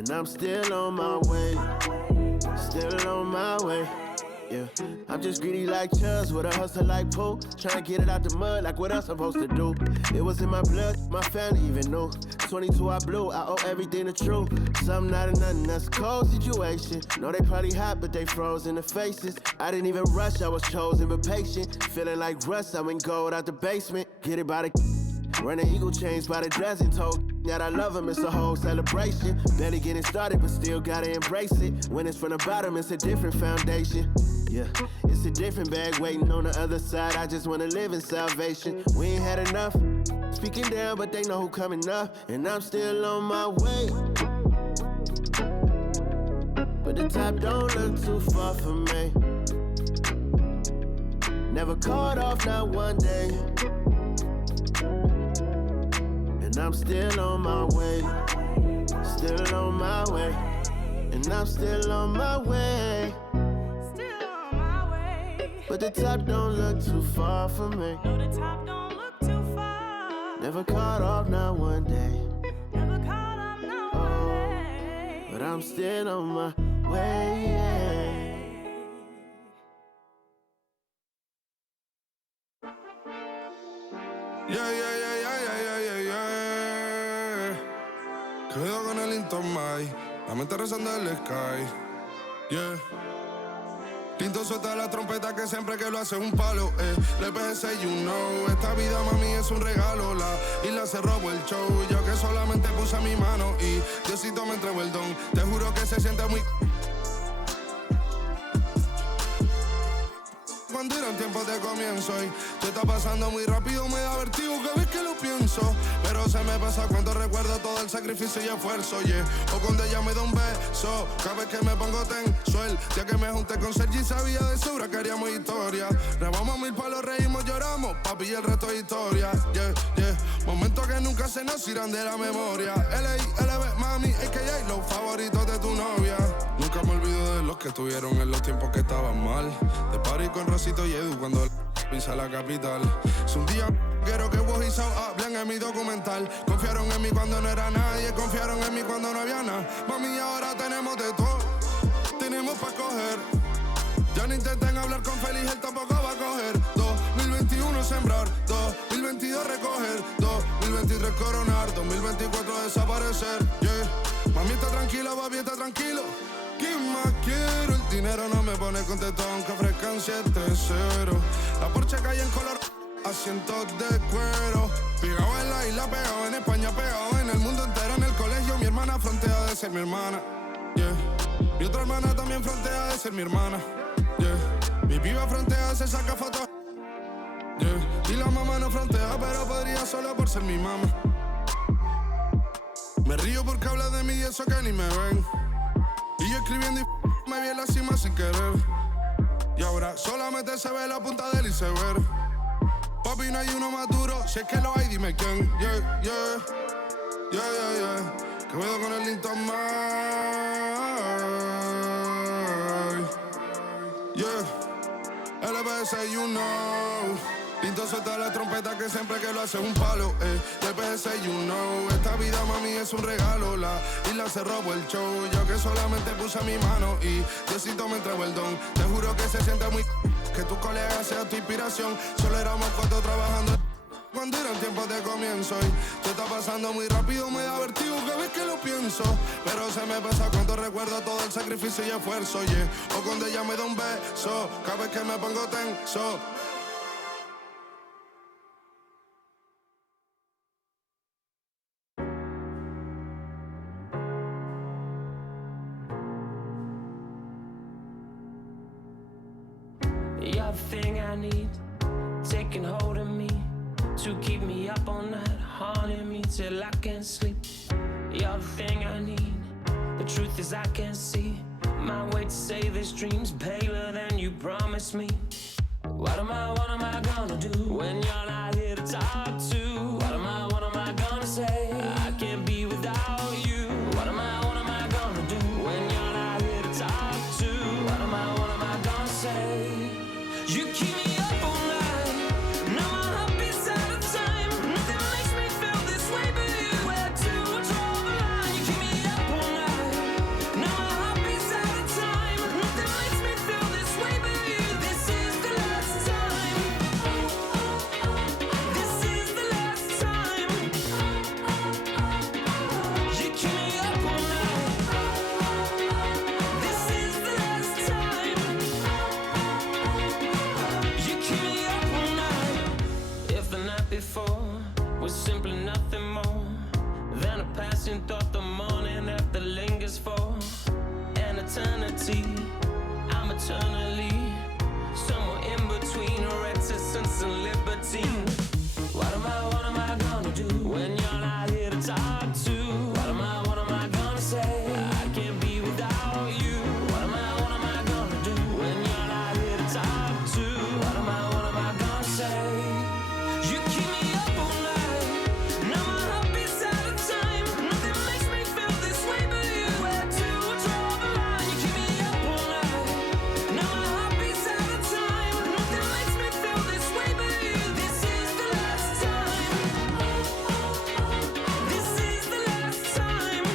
and I'm still on my way. Still on my way. Yeah, I'm just greedy like Chubbs with a hustle like Pooh. Tryna get it out the mud like what else I'm supposed to do. It was in my blood, my family even knew. 22 I blew, I owe everything to true. Something out of nothing, that's a cold situation. Know they probably hot, but they froze in the faces. I didn't even rush, I was chosen but patient. Feeling like rust, I went gold out the basement. Get it by the running eagle chains by the dozen. Told that I love him, it's a whole celebration. Barely getting started, but still gotta embrace it. When it's from the bottom, it's a different foundation. Yeah, it's a different bag waiting on the other side. I just wanna live in salvation. We ain't had enough. Speaking down, but they know who coming up. And I'm still on my way. But the top don't look too far for me. Never caught off, not one day. And I'm still on my way. Still on my way. And I'm still on my way. But the top don't look too far for me. No, the top don't look too far. Never caught off, not one day. Never caught off, not one day. But I'm still on my way. Cuidado con el Intomai, la mente rezando el sky. Yeah. Tinto suelta la trompeta que siempre que lo hace un palo, Le pensé, you know, esta vida mami es un regalo. La isla se robó el show, yo que solamente puse mi mano y Diosito me entregó el don. Te juro que se siente muy... Cuando eran tiempos de comienzo y tú estás pasando muy rápido, me da vertigo cada vez que lo pienso. Pero se me pasa cuando recuerdo todo el sacrificio y esfuerzo, yeah. O cuando ella me da un beso, cada vez que me pongo tenso. El día que me junté con Sergi sabía de sobra que haríamos historia. Rebamos 1000 palos, reímos, lloramos, papi, y el resto es historia, yeah, yeah. Momentos que nunca se nos irán de la memoria. L.A.L.B. mami, a.k.a. los favoritos de tu novia. Nunca me olvido de los que estuvieron en los tiempos que estaban mal. De party con Rosito y Edu cuando pisa la capital. Es un día quiero que vos y Sao hablen en mi documental. Confiaron en mí cuando no era nadie, confiaron en mí cuando no había nada. Mami, ahora tenemos de todo, tenemos pa' coger. Ya no intenten hablar con Feliz, él tampoco va a coger. 2021 sembrar, 2022 recoger, 2023 coronar, 2024 desaparecer, yeah. Mami está tranquila, papi está tranquilo. ¿Qué más quiero? El dinero no me pone contento aunque ofrezcan 7-0. La Porsche cae en color, asientos de cuero. Pegado en la isla, pegado en España, pegado en el mundo entero. En el colegio mi hermana frontea de ser mi hermana, yeah. Mi otra hermana también frontea de ser mi hermana, yeah. Mi piba frontea, se saca fotos, yeah. Y la mamá no frontea, pero podría solo por ser mi mamá. Me río porque habla de mí y eso que ni me ven. Y yo escribiendo y me vi en la cima sin querer. Y ahora solamente se ve la punta del iceberg. Papi, no hay uno más duro, si es que lo hay, dime quién. Yeah, yeah, yeah, yeah, yeah. Que puedo con el Intomai. Yeah, LBS, you know. Tinto suelta la trompeta que siempre que lo hace un palo, LBS, you know. Esta vida, mami, es un regalo. La isla se robó el show, yo que solamente puse mi mano y Diosito me entregó el don. Te juro que se siente muy... que tu colega sea tu inspiración. Solo éramos 4 trabajando cuando eran tiempos de comienzo y tú estás pasando muy rápido, me da vertigo cada vez que lo pienso. Pero se me pasa cuando recuerdo todo el sacrificio y esfuerzo, yeah. O cuando ella me da un beso, cada vez que me pongo tenso. You're the thing I need, taking hold of me, to keep me up all night, haunting me till I can't sleep. You're the thing I need, the truth is I can't see my way to say this dream's paler than you promised me. What am I gonna do when you're not here to talk to? What am I gonna say? I can't be without you. What am I gonna do when you're not here to talk to? What am I gonna say? You keep me up all night, now my heart beats out of time. Nothing makes me feel this way but you. We're too much over the line. You keep me up all night, distant thought the morning after lingers for an eternity. I'm eternally somewhere in between reticence and libertine. What am I gonna do when you're not here to talk to? What am I gonna say? I can't be without you. What am I gonna do when you're not here to talk to? What am I gonna say? You keep me up all night. Now my heart beats out of time. Nothing makes me feel this way but you. Where to draw the line? You keep me up all night. Now my heart beats out of time. Nothing makes me feel this way but you. This is the last time. This is the last time.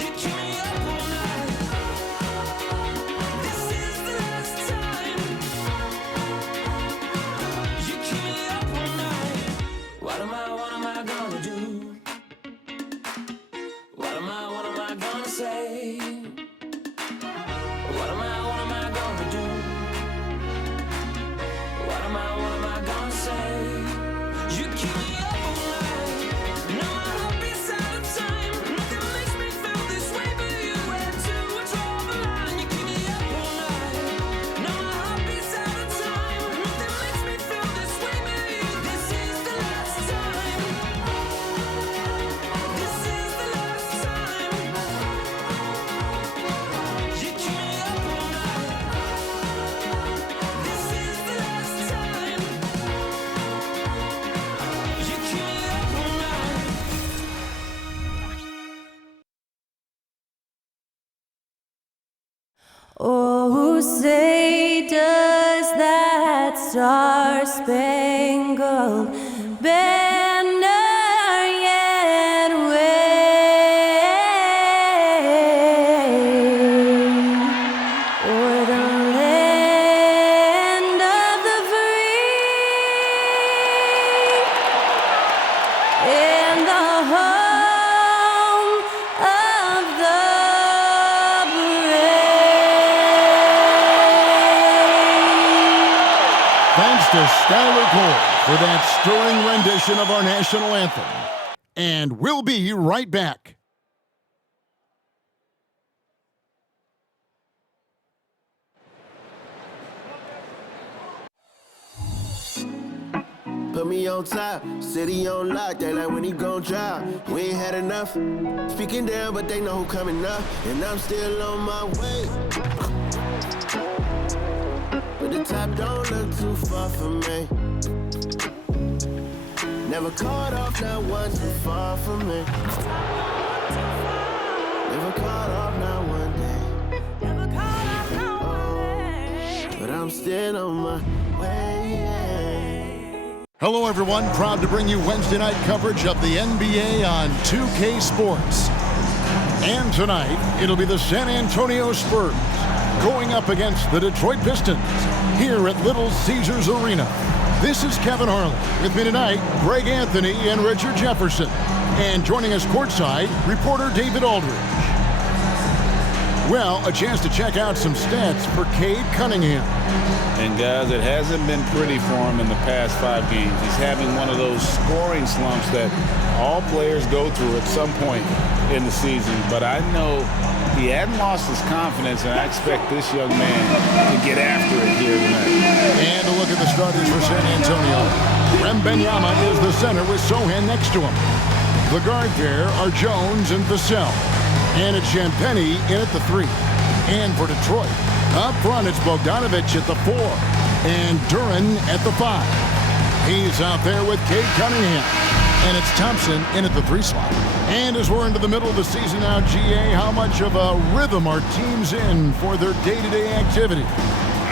You keep me up all night. This is the last time. You keep me up all night. What am I gonna do? What am I gonna say? What am I gonna do? What am I gonna say? You keep me up all night. Now my heart beats out of time. Nothing makes me feel this way but you. Where to draw the line? You keep me up all night. Now my heart beats out of time. Nothing makes me feel this way but you. This is the last time. This is the last time. You keep me up all night. This is the last time. You keep me up all night. Oh, say does that star-spangled banner yet wave o'er the land of the free and the home of the brave. Thanks to Skylar Cole for that stirring rendition of our national anthem. And we'll be right back. Put me on top, city on lock, they like when he gon' drop. We ain't had enough, speaking down, but they know who coming up. And I'm still on my way. But the top don't look too far from me. Never caught off, not one too far from me. Never caught off, not one day. Never caught up, no one day. But I'm still on my way. Hello, everyone. Proud to bring you Wednesday night coverage of the NBA on 2K Sports. And tonight, it'll be the San Antonio Spurs going up against the Detroit Pistons here at Little Caesars Arena. This is Kevin Harlan. With me tonight, Greg Anthony and Richard Jefferson. And joining us courtside, reporter David Aldridge. Well, a chance to check out some stats for Cade Cunningham. And guys, it hasn't been pretty for him in the past 5 games. He's having one of those scoring slumps that all players go through at some point in the season. But I know he hadn't lost his confidence, and I expect this young man to get after it here tonight. And a look at the starters for San Antonio. Wembanyama is the center with Sohan next to him. The guard pair are Jones and Vassell. And it's Champagnie in at the 3. And for Detroit, up front it's Bogdanovich at the 4. And Duren at the 5. He's out there with Cade Cunningham. And it's Thompson in at the 3 slot. And as we're into the middle of the season now, GA, how much of a rhythm are teams in for their day-to-day activity?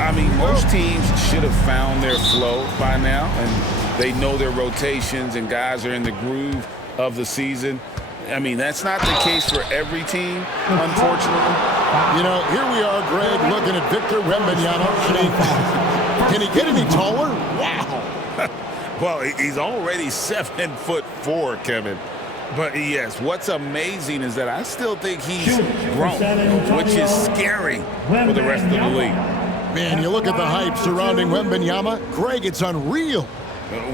I mean, most teams should have found their flow by now, and they know their rotations, and guys are in the groove of the season. I mean, that's not the case for every team, unfortunately. You know, here we are, Greg, looking at Victor Wembanyama. Can he get any taller? Wow. Well, he's already 7'4", Kevin. But yes, what's amazing is that I still think he's grown, which is scary for the rest of the league. Man, you look at the hype surrounding Wembanyama. Greg, it's unreal.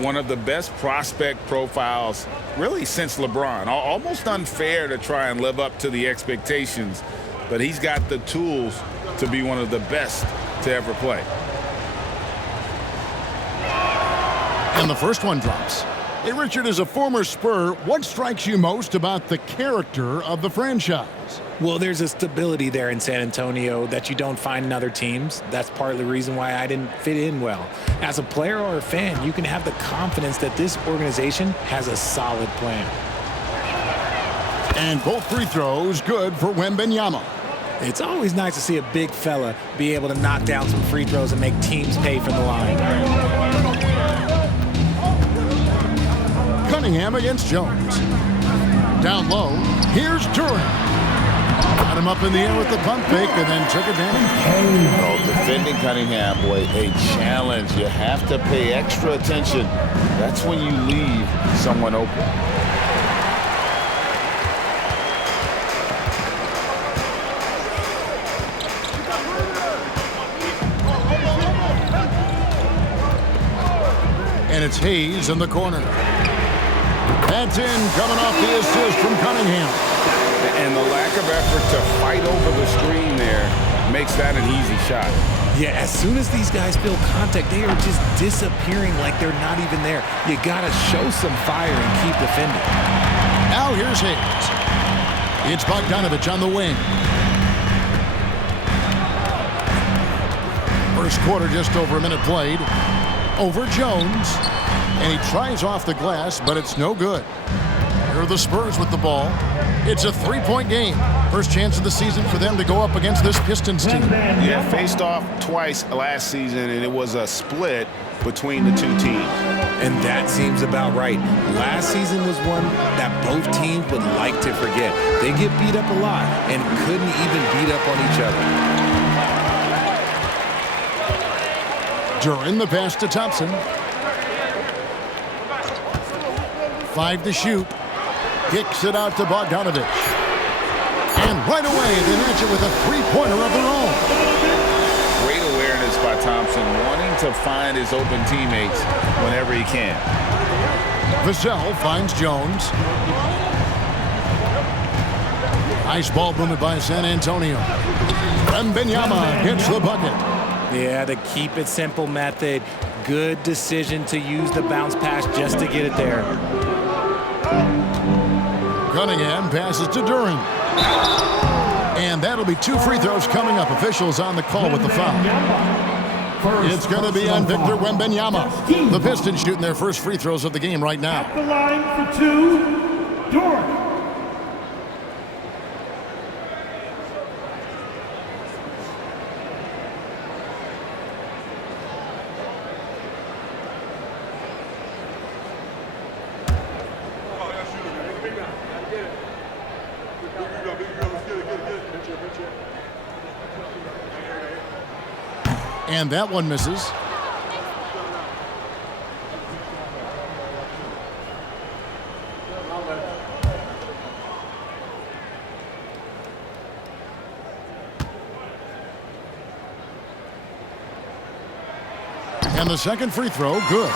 One of the best prospect profiles really since LeBron. Almost unfair to try and live up to the expectations, but he's got the tools to be one of the best to ever play. And the first one drops. Hey, Richard, as a former Spur, what strikes you most about the character of the franchise? Well, there's a stability there in San Antonio that you don't find in other teams. That's part of the reason why I didn't fit in well. As a player or a fan, you can have the confidence that this organization has a solid plan. And both free throws good for Wembanyama. It's always nice to see a big fella be able to knock down some free throws and make teams pay from the line. Cunningham against Jones. Down low, here's Duren. Got him up in the air with the pump fake and then took it down. Oh, defending Cunningham, boy, a challenge. You have to pay extra attention. That's when you leave someone open. And it's Hayes in the corner. That's in, coming off the assist from Cunningham. And the lack of effort to fight over the screen there makes that an easy shot. Yeah, as soon as these guys feel contact, they are just disappearing like they're not even there. You got to show some fire and keep defending. Now here's Hayes. It's Bogdanovich on the wing. First quarter, just over a minute played. Over Jones. And he tries off the glass, but it's no good. Here are the Spurs with the ball. It's a three-point game. First chance of the season for them to go up against this Pistons team. Yeah, faced off twice last season, and it was a split between the two teams. And that seems about right. Last season was one that both teams would like to forget. They get beat up a lot and couldn't even beat up on each other. Duren the pass to Thompson. 5 to shoot. Kicks it out to Bogdanovich. And right away, they match it with a three-pointer of their own. Great awareness by Thompson, wanting to find his open teammates whenever he can. Vassell finds Jones. Nice ball movement by San Antonio. Wembanyama gets the bucket. Yeah, the keep it simple method. Good decision to use the bounce pass just to get it there. Cunningham passes to Duren. And that'll be 2 free throws coming up. Officials on the call with the foul. It's going to be on Victor Wembanyama. The Pistons shooting their first free throws of the game right now. At the line for 2, Duren. And that one misses. And the second free throw, good.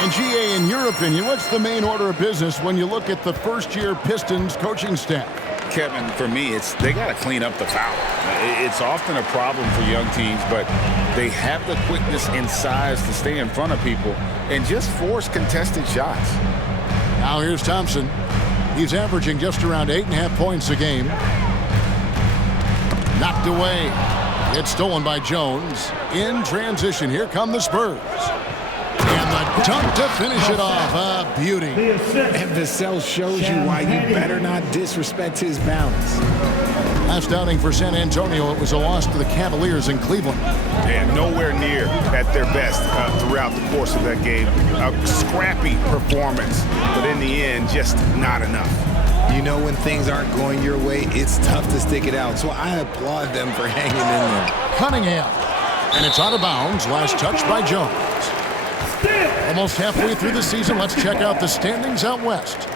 And GA, in your opinion, what's the main order of business when you look at the first-year Pistons coaching staff? Kevin, for me, they got to clean up the foul. It's often a problem for young teams, but they have the quickness and size to stay in front of people and just force contested shots. Now here's Thompson. He's averaging just around 8.5 points a game. Knocked away. It's stolen by Jones. In transition, here come the Spurs. And the dunk to finish it off. A beauty. And Vassell shows you why you better not disrespect his balance. Last outing for San Antonio, it was a loss to the Cavaliers in Cleveland. And nowhere near at their best throughout the course of that game. A scrappy performance, but in the end, just not enough. You know, when things aren't going your way, it's tough to stick it out. So I applaud them for hanging in there. Cunningham. And it's out of bounds. Last touch by Jones. Almost halfway through the season, let's check out the standings out west.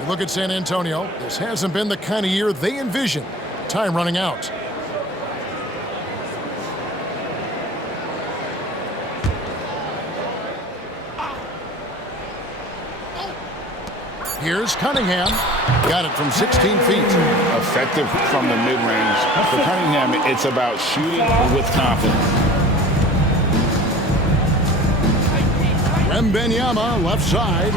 You look at San Antonio. This hasn't been the kind of year they envisioned. Time running out. Here's Cunningham. Got it from 16 feet. Effective from the mid-range. For Cunningham, it's about shooting with confidence. Wembanyama, left side.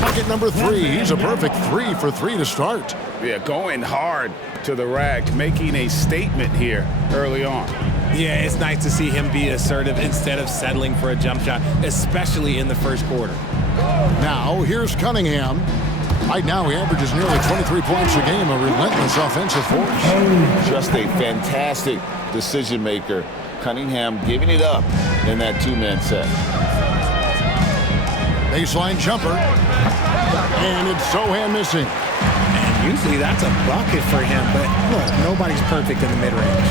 Bucket number 3. He's a perfect 3 for 3 to start. Yeah, going hard to the rack, making a statement here early on. Yeah, it's nice to see him be assertive instead of settling for a jump shot, especially in the first quarter. Now, here's Cunningham. Right now, he averages nearly 23 points a game, a relentless offensive force. Just a fantastic decision maker. Cunningham giving it up in that two-man set. Baseline jumper. And it's Sohan missing. And usually that's a bucket for him, but look, nobody's perfect in the mid-range.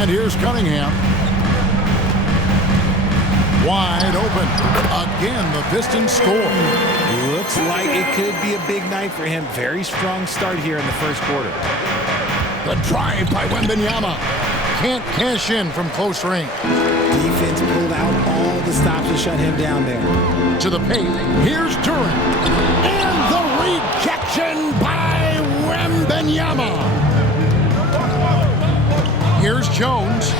And here's Cunningham. Wide open. Again, the Pistons score. Looks like it could be a big night for him. Very strong start here in the first quarter. The drive by Wembanyama. Can't cash in from close range. Defense pulled out all the stops to shut him down there. To the paint. Here's Duren. And the rejection by Wembanyama. Here's Jones.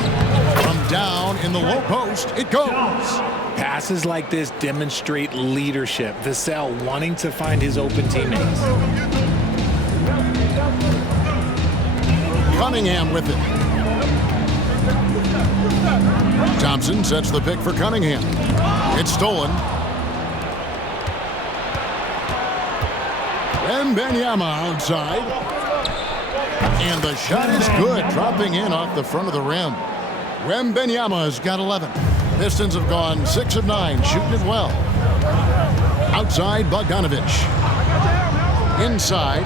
From down in the low post, it goes. Passes like this demonstrate leadership. Vassell wanting to find his open teammates. Cunningham with it. Thompson sets the pick for Cunningham. It's stolen. Wembanyama outside. And the shot is good, dropping in off the front of the rim. Wembanyama's got 11. Pistons have gone 6 of 9, shooting it well. Outside, Bogdanovich. Inside.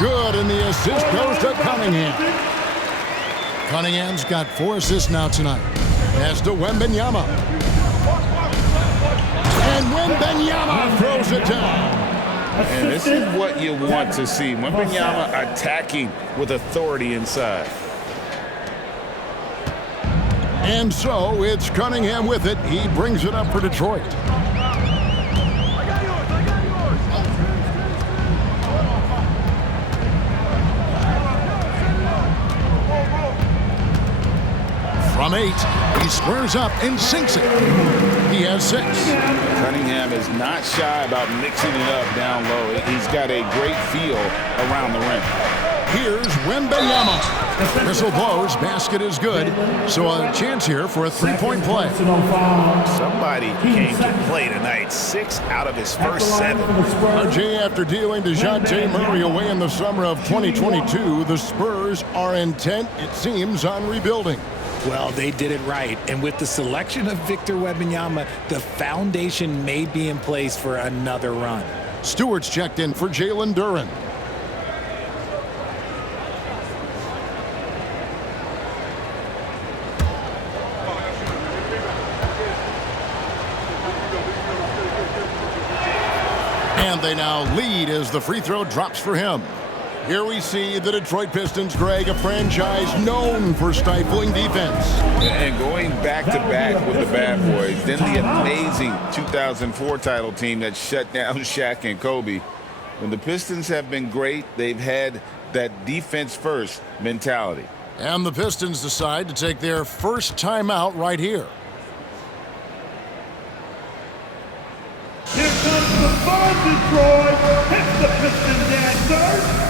Good, and the assist goes to Cunningham. Cunningham's got 4 assists now tonight. Pass to Wembanyama. And Wembanyama throws it down. And this is what you want to see. Wembanyama attacking with authority inside. And so it's Cunningham with it. He brings it up for Detroit. From 8, he squares up and sinks it. He has 6. Cunningham is not shy about mixing it up down low. He's got a great feel around the rim. Here's Wembanyama. Whistle blows, basket is good. So a chance here for a 3-point play. Somebody came to play tonight. 6 out of his first 7. RJ, after dealing DeJounte Murray away in the summer of 2022, the Spurs are intent, it seems, on rebuilding. Well, they did it right. And with the selection of Victor Wembanyama, the foundation may be in place for another run. Stewart's checked in for Jalen Duren. And they now lead as the free throw drops for him. Here we see the Detroit Pistons, Greg, a franchise known for stifling defense. And going back-to-back with the bad boys. Then the amazing 2004 title team that shut down Shaq and Kobe. When the Pistons have been great, they've had that defense-first mentality. And the Pistons decide to take their first timeout right here. Here comes the fun, Detroit. It's the Pistons answer.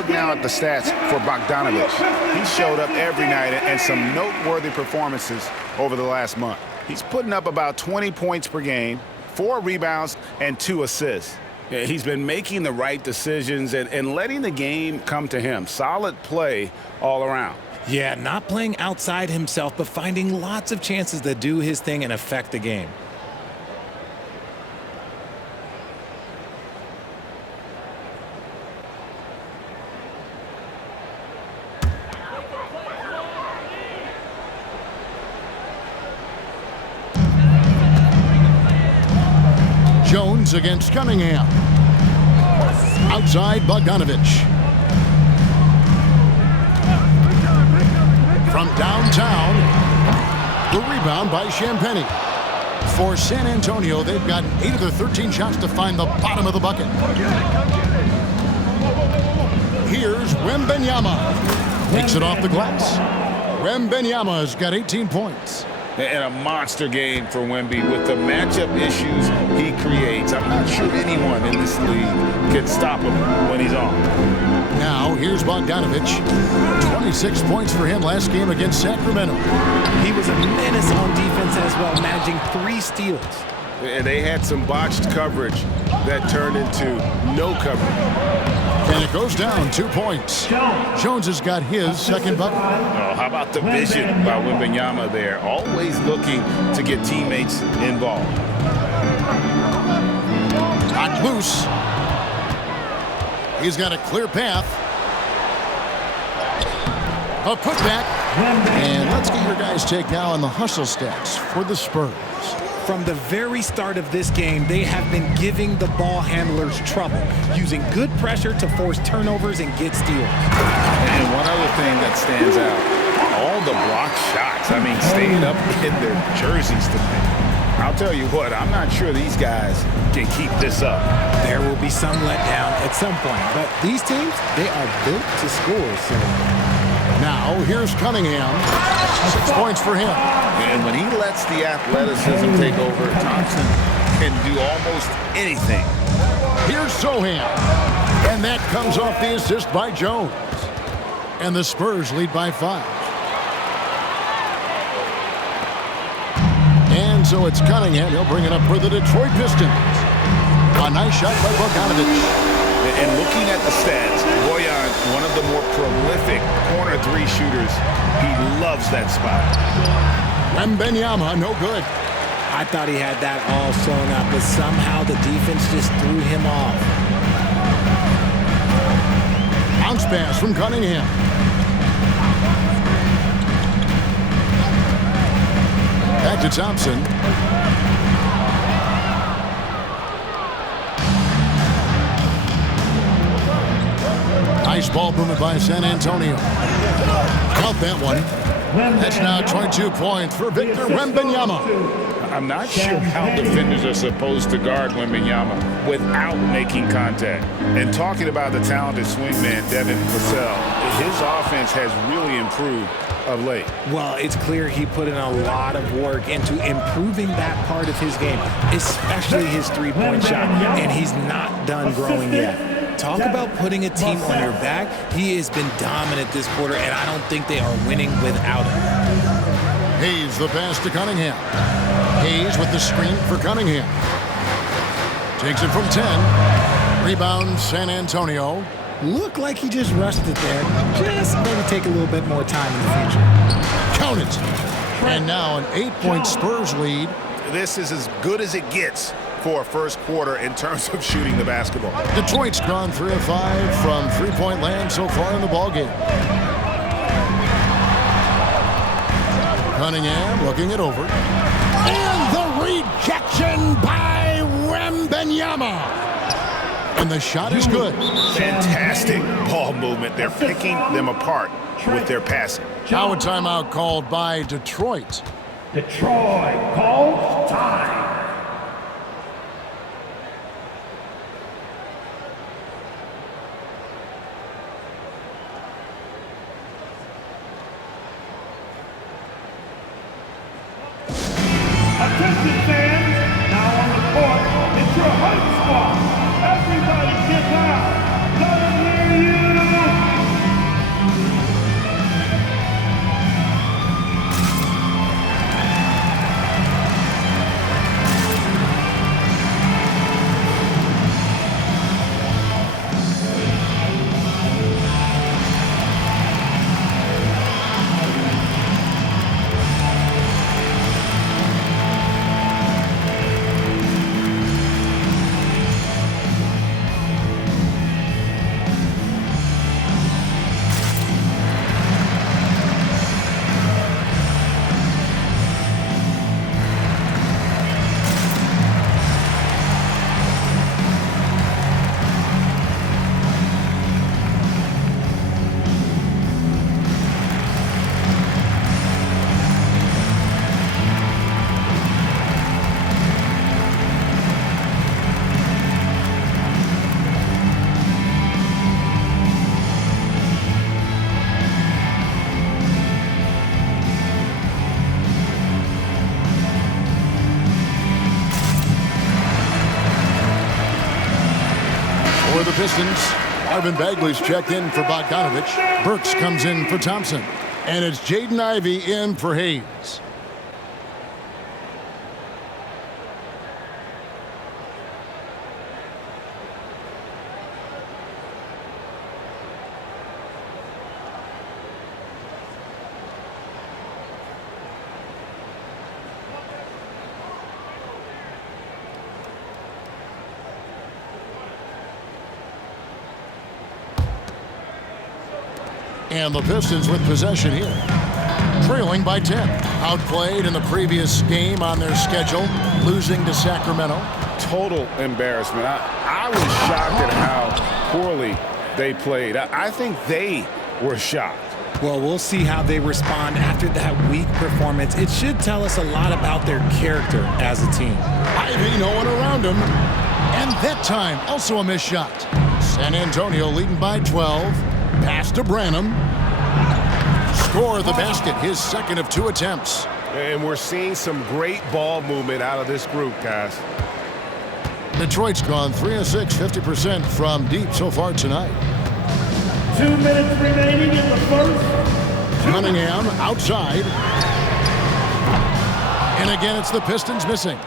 look now at the stats for Bogdanovich. He showed up every night and some noteworthy performances over the last month. He's putting up about 20 points per game, 4 rebounds, and 2 assists. Yeah, he's been making the right decisions and letting the game come to him. Solid play all around. Yeah, not playing outside himself, but finding lots of chances to do his thing and affect the game. Jones against Cunningham. Outside Bogdanovich. From downtown, the rebound by Champagnie. For San Antonio, they've gotten 8 of their 13 shots to find the bottom of the bucket. Here's Wembanyama. Takes it off the glass. Wembanyama's got 18 points. And a monster game for Wemby with the matchup issues he creates. I'm not sure anyone in this league can stop him when he's on. Now, here's Bogdanovich. 26 points for him last game against Sacramento. He was a menace on defense as well, managing 3 steals. And they had some botched coverage that turned into no coverage. And it goes down 2 points. Jones has got his second bucket. Oh, how about the vision by Wembanyama there? Always looking to get teammates involved. Knocked loose. He's got a clear path. A putback. And let's get your guys' take now on the hustle stats for the Spurs. From the very start of this game, they have been giving the ball handlers trouble, using good pressure to force turnovers and get steals. And one other thing that stands out, all the blocked shots. I mean, staying up in their jerseys tonight. I'll tell you what, I'm not sure these guys can keep this up. There will be some letdown at some point, but these teams, they are built to score. So now, here's Cunningham. 6 points for him. And when he lets the athleticism take over, Thompson can do almost anything. Here's Sohan. And that comes off the assist by Jones. And the Spurs lead by 5. And so it's Cunningham. He'll bring it up for the Detroit Pistons. A nice shot by Bogdanovich. And looking at the stats, Boyan, one of the more prolific corner 3 shooters. He loves that spot. Wembanyama, no good. I thought he had that all sewn up, but somehow the defense just threw him off. Bounce pass from Cunningham. Back to Thompson. Nice ball movement by San Antonio. Count that one. That's now 22 points for Victor Wembanyama. I'm not sure how defenders are supposed to guard Wembanyama without making contact. And talking about the talented swingman, Devin Vassell, his offense has really improved of late. Well, it's clear he put in a lot of work into improving that part of his game, especially his 3-point shot, and he's not done growing yet. Talk about putting a team on your back. He has been dominant this quarter, and I don't think they are winning without him. Hayes the pass to Cunningham. Hayes with the screen for Cunningham. Takes it from 10. Rebound San Antonio. Looked like he just rushed it there. Just maybe take a little bit more time in the future. Count it. And now an 8-point Spurs lead. This is as good as it gets for a first quarter in terms of shooting the basketball. Detroit's gone 3 of 5 from 3-point land so far in the ballgame. Cunningham looking it over. And the rejection by Wembanyama. And the shot is good. Fantastic ball movement. They're picking them apart with their passing. Now a timeout called by Detroit. Detroit calls time. Attention fans, now on the court, it's your hype spot. Everybody get out. Let them hear you. for the Pistons. Marvin Bagley's checked in for Bogdanovich. Burks comes in for Thompson. And it's Jaden Ivey in for Hayes. And the Pistons with possession here. Trailing by 10. Outplayed in the previous game on their schedule, losing to Sacramento. Total embarrassment. I was shocked at how poorly they played. I think they were shocked. Well, we'll see how they respond after that weak performance. It should tell us a lot about their character as a team. Ivey, no one around him. And that time, also a missed shot. San Antonio leading by 12. Pass to Branham. Score the basket, his second of 2 attempts. And we're seeing some great ball movement out of this group, guys. Detroit's gone 3 of 6, 50% from deep so far tonight. 2 minutes remaining in the first. Cunningham outside. And again, it's the Pistons missing.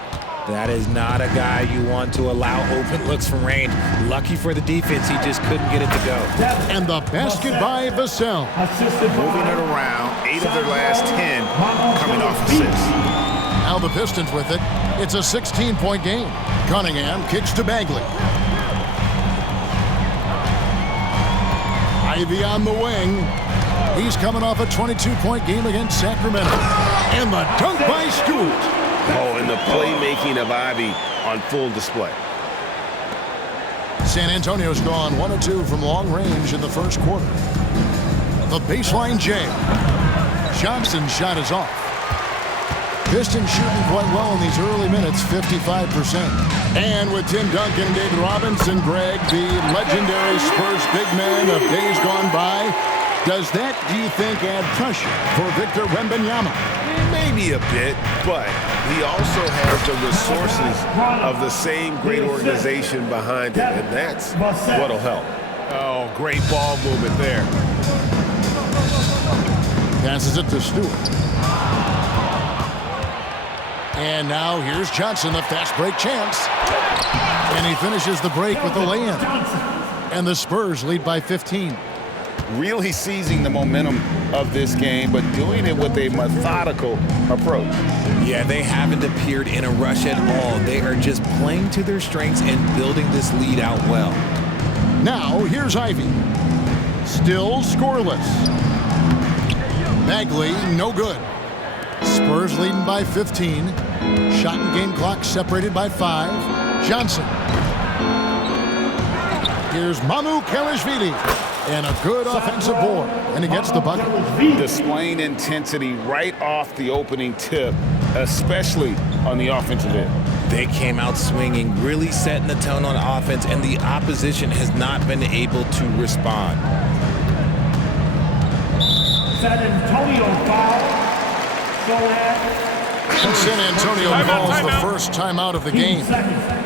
That is not a guy you want to allow open looks from range. Lucky for the defense, he just couldn't get it to go. And the basket by Vassell. Moving it around, 8 of their last 10 coming off assists. Now the Pistons with it. It's a 16-point game. Cunningham kicks to Bagley. Ivey on the wing. He's coming off a 22-point game against Sacramento. And the dunk by Stewart. Oh, and the playmaking of Ivey on full display. San Antonio's gone 1 of 2 from long range in the first quarter. The baseline jam. Johnson's shot is off. Pistons shooting quite well in these early minutes, 55%. And with Tim Duncan and David Robinson, Greg, the legendary Spurs big man of days gone by, does that, do you think, add pressure for Victor Wembanyama? Maybe a bit, but he also has the resources of the same great organization behind him, and that's what'll help. Oh, great ball movement there. Passes it to Stewart. And now here's Johnson, the fast break chance. And he finishes the break with a lay-in. And the Spurs lead by 15. Really seizing the momentum of this game, but doing it with a methodical approach. Yeah, they haven't appeared in a rush at all. They are just playing to their strengths and building this lead out well. Now, here's Ivey. Still scoreless. Bagley, no good. Spurs leading by 15. Shot and game clock separated by 5. Johnson. Here's Mamu Kelishvili. And a good offensive board. And he gets the bucket. Displaying intensity right off the opening tip, especially on the offensive end. They came out swinging, really setting the tone on offense, and the opposition has not been able to respond. San Antonio foul. And San Antonio calls the first timeout of the game.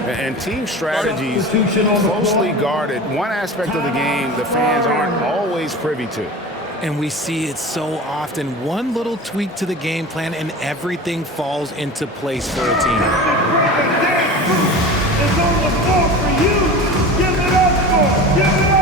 And team strategies closely guarded. One aspect of the game the fans aren't always privy to. And we see it so often. One little tweak to the game plan and everything falls into place for a team. It's on the floor for you. Give it up for. Give it up.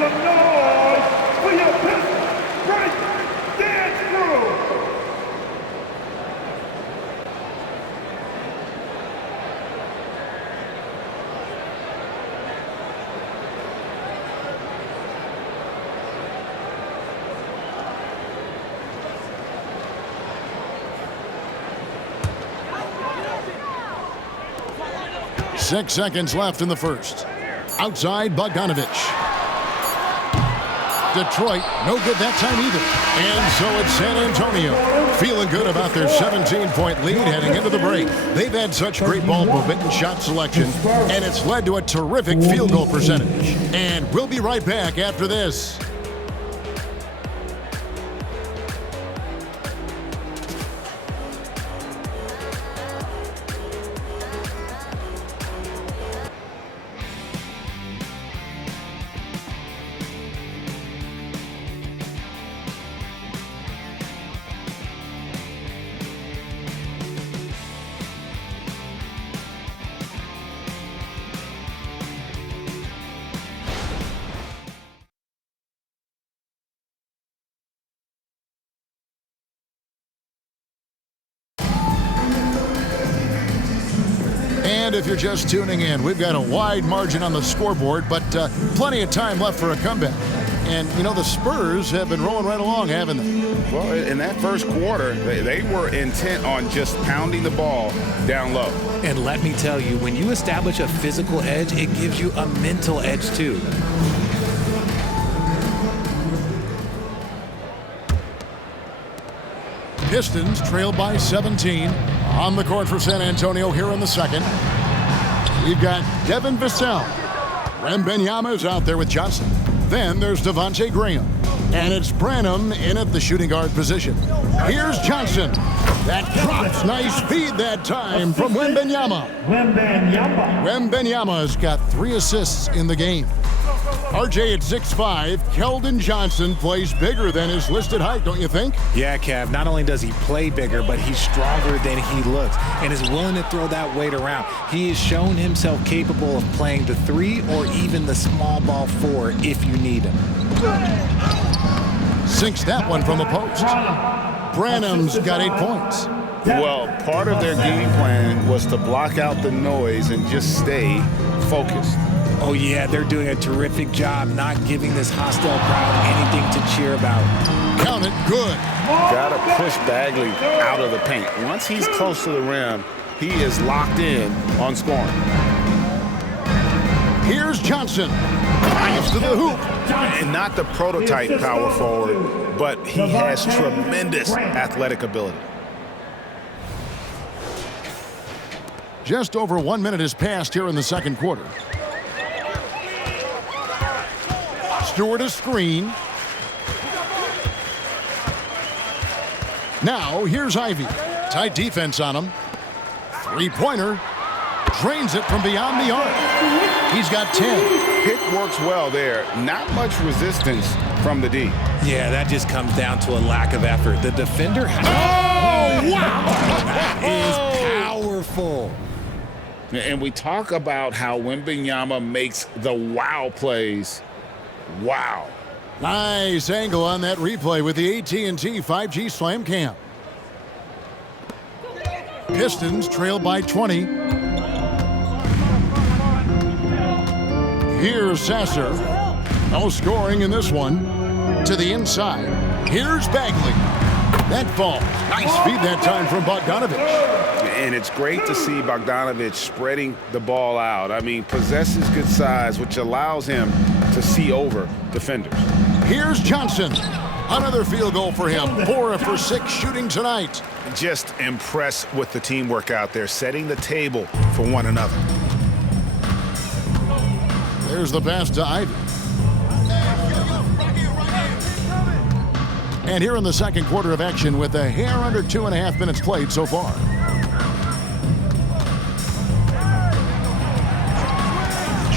some noise for your Pistons break dance crew. Six seconds left in the first. Outside, Bogdanovich. Detroit, no good that time either. And so it's San Antonio, feeling good about their 17-point lead heading into the break. They've had such great ball movement and shot selection, and it's led to a terrific field goal percentage. And we'll be right back after this. And if you're just tuning in, we've got a wide margin on the scoreboard, but plenty of time left for a comeback. And, you know, the Spurs have been rolling right along, haven't they? Well, in that first quarter, they were intent on just pounding the ball down low. And let me tell you, when you establish a physical edge, it gives you a mental edge too. Pistons trail by 17 on the court for San Antonio here in the second. We've got Devin Vassell. Wembanyama is out there with Johnson. Then there's Devontae Graham. And it's Branham in at the shooting guard position. Here's Johnson. That drops. Nice feed that time from Wembanyama. Wembanyama's got 3 assists in the game. RJ at 6'5", Keldon Johnson plays bigger than his listed height, don't you think? Yeah, Kev. Not only does he play bigger, but he's stronger than he looks and is willing to throw that weight around. He has shown himself capable of playing the 3 or even the small ball 4 if you need him. Sinks that one from the post. Branham's got 8 points. Well, part of their game plan was to block out the noise and just stay focused. Oh, yeah, they're doing a terrific job not giving this hostile crowd anything to cheer about. Count it, good. Got to push Bagley out of the paint. Once he's close to the rim, he is locked in on scoring. Here's Johnson. Drives to the hoop. And not the prototype power forward, but he has tremendous athletic ability. Just over 1 minute has passed here in the second quarter. Stewart a screen. Now here's Ivy. Tight defense on him. Three-pointer. Drains it from beyond the arc. He's got 10. Pick works well there. Not much resistance from the D. Yeah, that just comes down to a lack of effort. The defender has... Oh, wow! That is powerful. And we talk about how Wembanyama makes the wow plays. Wow. Nice angle on that replay with the AT&T 5G Slam Cam. Pistons trail by 20. Here's Sasser. No scoring in this one. To the inside. Here's Bagley. That falls. Nice feed that time from Bogdanovich. And it's great to see Bogdanovich spreading the ball out. I mean, possesses good size, which allows him to see over defenders. Here's Johnson. Another field goal for him. 4 for 6 shooting tonight. Just impressed with the teamwork out there, setting the table for one another. There's the pass to Ivy. And here in the second quarter of action with a hair under 2.5 minutes played so far.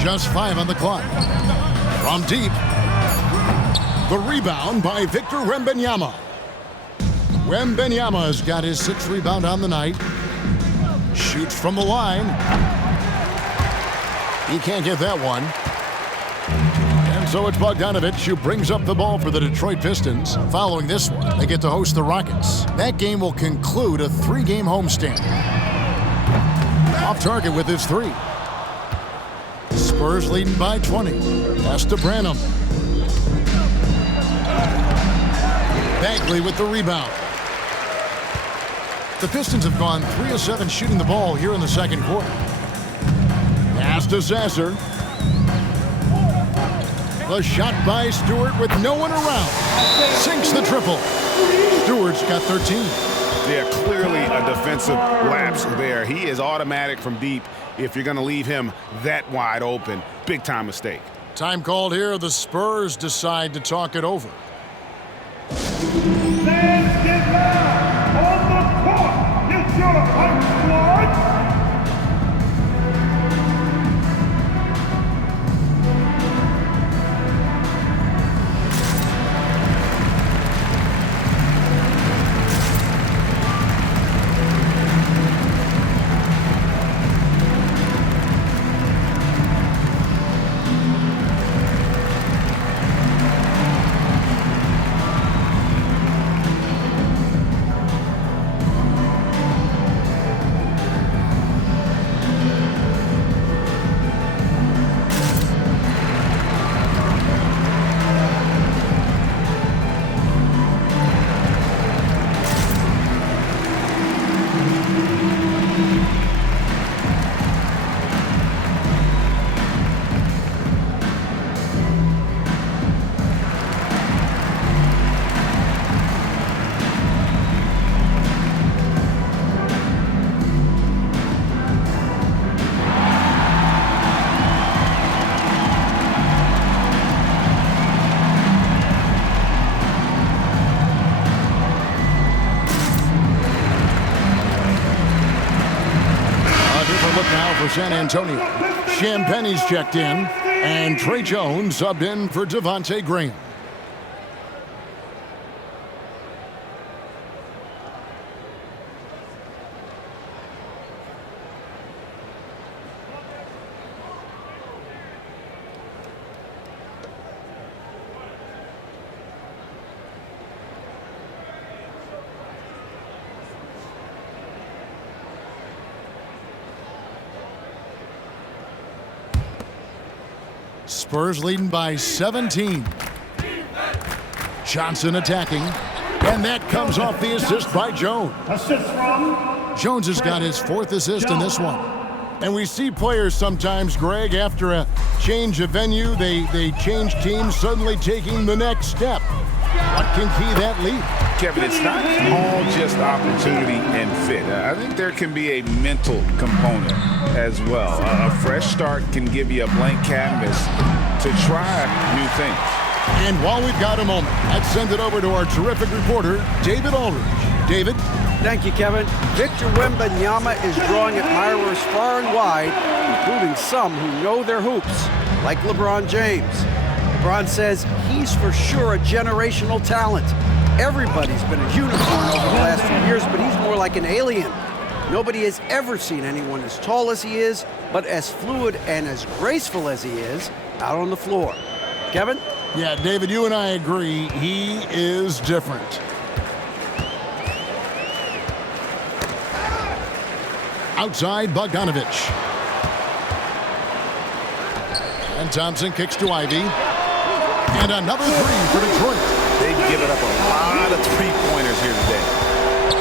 Just 5 on the clock. From deep. The rebound by Victor Wembanyama. Wembanyama's got his 6th rebound on the night. Shoots from the line. He can't get that one. And So it's Bogdanovich who brings up the ball for the Detroit Pistons. Following this one, they get to host the Rockets. That game will conclude a 3-game homestand. Off target with his 3. Spurs leading by 20. Pass to Branham. Bagley with the rebound. The Pistons have gone 3 of 7 shooting the ball here in the second quarter. Pass to Sasser. The shot by Stewart with no one around. Sinks the triple. Stewart's got 13. Yeah, clearly a defensive lapse there. He is automatic from deep if you're going to leave him that wide open. Big time mistake. Time called here. The Spurs decide to talk it over. Fans get loud on the court. It's your home squad. San Antonio. Champagne's checked in, and Trey Jones subbed in for Devontae Graham. Spurs leading by 17. Johnson attacking, and that comes off the assist by Jones. Assist from Jones has got his 4th assist in this one. And we see players sometimes, Greg, after a change of venue, they change teams, suddenly taking the next step. What can key that lead? Kevin, it's not all just opportunity and fit. I think there can be a mental component as well. A fresh start can give you a blank canvas to try new things. And while we've got a moment, let's send it over to our terrific reporter, David Aldridge. David? Thank you, Kevin. Victor Wembanyama is drawing admirers far and wide, including some who know their hoops, like LeBron James. LeBron says he's for sure a generational talent. Everybody's been a unicorn over the last few years, but he's more like an alien. Nobody has ever seen anyone as tall as he is, but as fluid and as graceful as he is out on the floor. Kevin? Yeah, David, you and I agree. He is different. Outside, Bogdanovich. And Thompson kicks to Ivy. And another 3 for Detroit. They've given up a lot of three-pointers here today.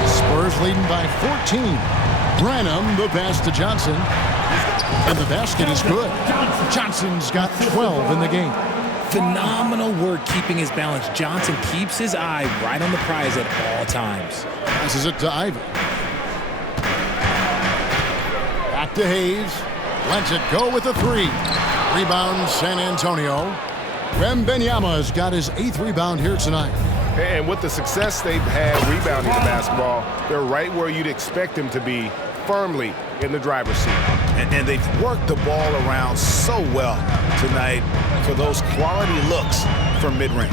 Spurs leading by 14. Branham, the pass to Johnson. And the basket is good. Johnson's got 12 in the game. Phenomenal work keeping his balance. Johnson keeps his eye right on the prize at all times. Passes it to Ivy. Back to Hayes. Lets it go with a 3. Rebound San Antonio. Wembanyama has got his 8th rebound here tonight. And with the success they've had rebounding the basketball, they're right where you'd expect them to be, firmly in the driver's seat. And they've worked the ball around so well tonight for those quality looks from mid-range.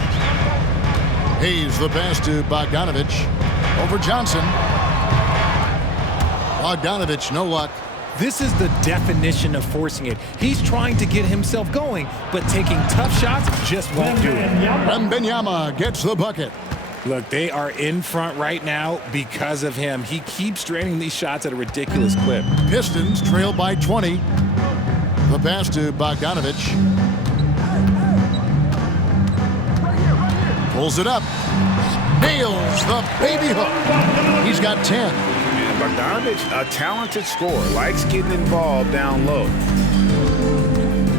Hayes the pass to Bogdanovich. Over Johnson. Bogdanovich, no luck. This is the definition of forcing it. He's trying to get himself going, but taking tough shots just won't do it. Wembanyama gets the bucket. Look, they are in front right now because of him. He keeps draining these shots at a ridiculous clip. Pistons trail by 20. The pass to Bogdanovich. Pulls it up. Nails the baby hook. He's got 10. And Bogdanovich, a talented scorer, likes getting involved down low.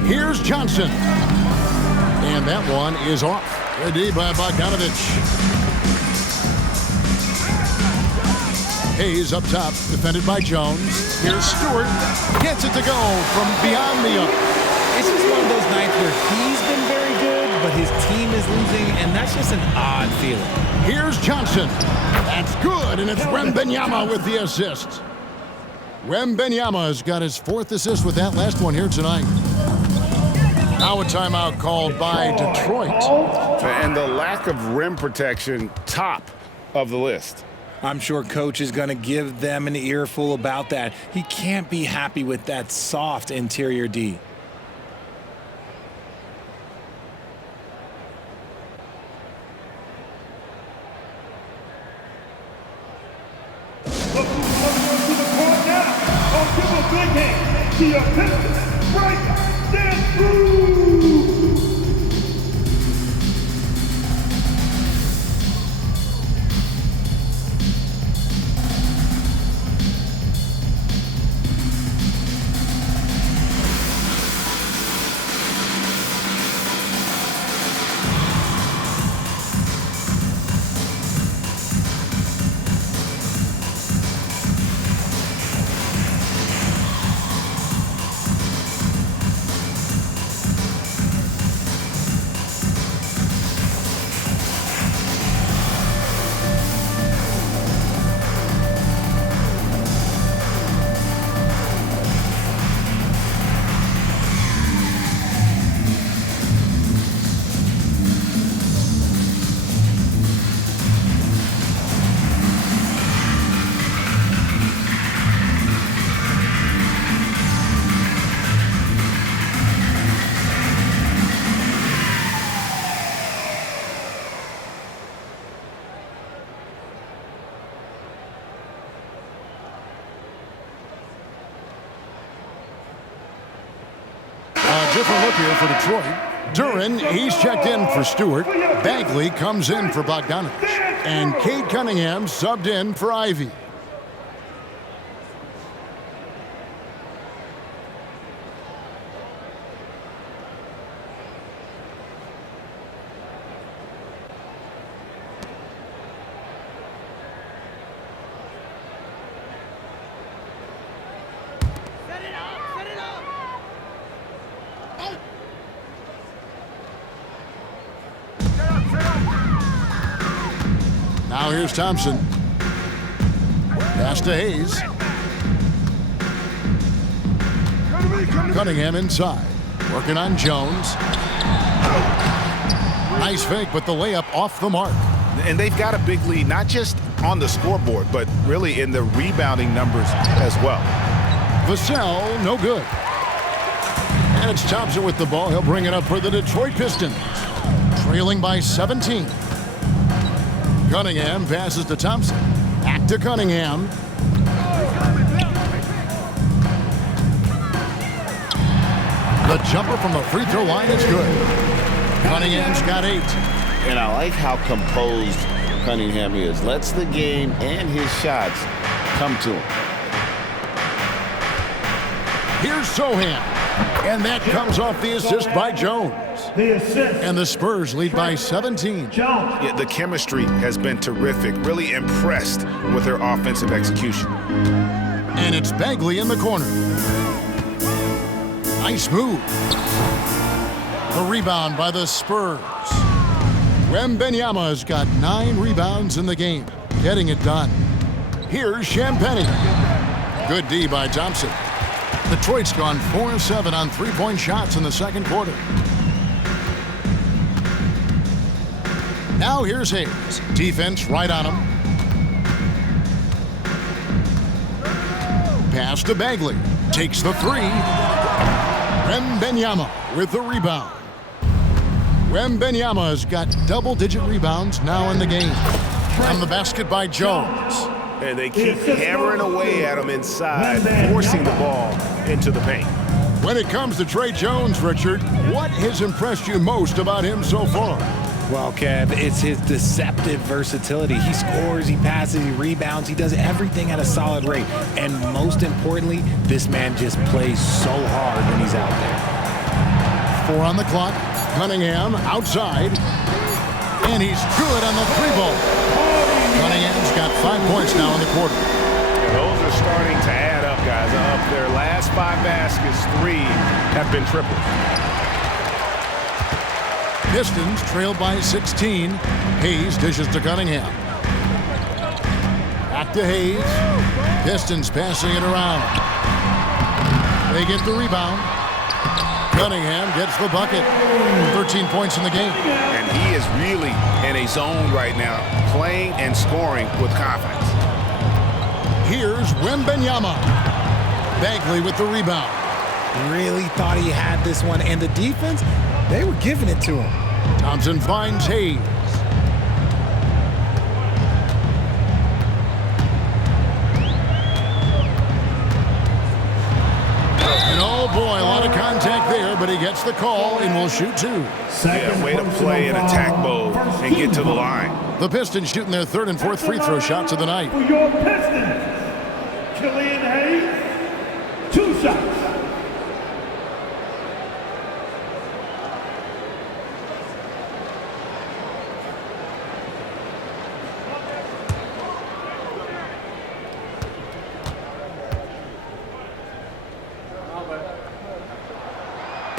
Here's Johnson. And that one is off. Good D by Bogdanovich. Hayes up top, defended by Jones. Here's Stewart. Gets it to go from beyond the arc. It's just one of those nights where he's been very good, but his team is losing, and that's just an odd feeling. Here's Johnson. That's good, and it's Wembanyama with the assist. Wembanyama's got his 4th assist with that last one here tonight. Now a timeout called by Detroit. And the lack of rim protection, top of the list. I'm sure coach is going to give them an earful about that. He can't be happy with that soft interior D. Look who's coming to the court now. Oh, give a big hand to your Pistons. Break them through. Different look here for Detroit. Duren, he's checked in for Stewart. Bagley comes in for Bogdanovich. And Cade Cunningham subbed in for Ivy. Now here's Thompson. Pass to Hayes. Cunningham inside. Working on Jones. Nice fake, but the layup off the mark. And they've got a big lead, not just on the scoreboard, but really in the rebounding numbers as well. Vassell, no good. And it's Thompson with the ball. He'll bring it up for the Detroit Pistons. Trailing by 17. Cunningham passes to Thompson. Back to Cunningham. The jumper from the free throw line is good. Cunningham's got 8. And I like how composed Cunningham is. Lets the game and his shots come to him. Here's Sohan. And that comes off the assist by Jones. The assist. And the Spurs lead by 17. Jones. Yeah, the chemistry has been terrific. Really impressed with their offensive execution. And it's Bagley in the corner. Nice move. The rebound by the Spurs. Wembanyama's got 9 rebounds in the game, getting it done. Here's Champagnie. Good D by Thompson. Detroit's gone 4 of 7 on 3-point shots in the second quarter. Now here's Hayes. Defense right on him. Pass to Bagley. Takes the three. Wembanyama with the rebound. Wembanyama has got double-digit rebounds now in the game. On the basket by Jones. And they keep hammering away at him inside, forcing the ball into the paint. When it comes to Trey Jones, Richard, what has impressed you most about him so far? Well, Kev, it's his deceptive versatility. He scores, he passes, he rebounds, he does everything at a solid rate. And most importantly, this man just plays so hard when he's out there. 4 on the clock. Cunningham outside. And he's good on the three ball. Cunningham's got 5 points now in the quarter. Those are starting to add up, guys. Of their last 5 baskets, 3 have been triples. Pistons trail by 16. Hayes dishes to Cunningham. Back to Hayes. Pistons passing it around. They get the rebound. Cunningham gets the bucket. 13 points in the game. And he is really in a zone right now, playing and scoring with confidence. Here's Wembanyama. Bagley with the rebound. Really thought he had this one, and the defense, they were giving it to him. Thompson finds Hayes. And oh boy, a lot of contact there, but he gets the call and will shoot 2. Yeah, way to play in attack mode and get to the line. The Pistons shooting their 3rd and 4th free throw shots of the night. For your Pistons, Killian Hayes, 2 shots.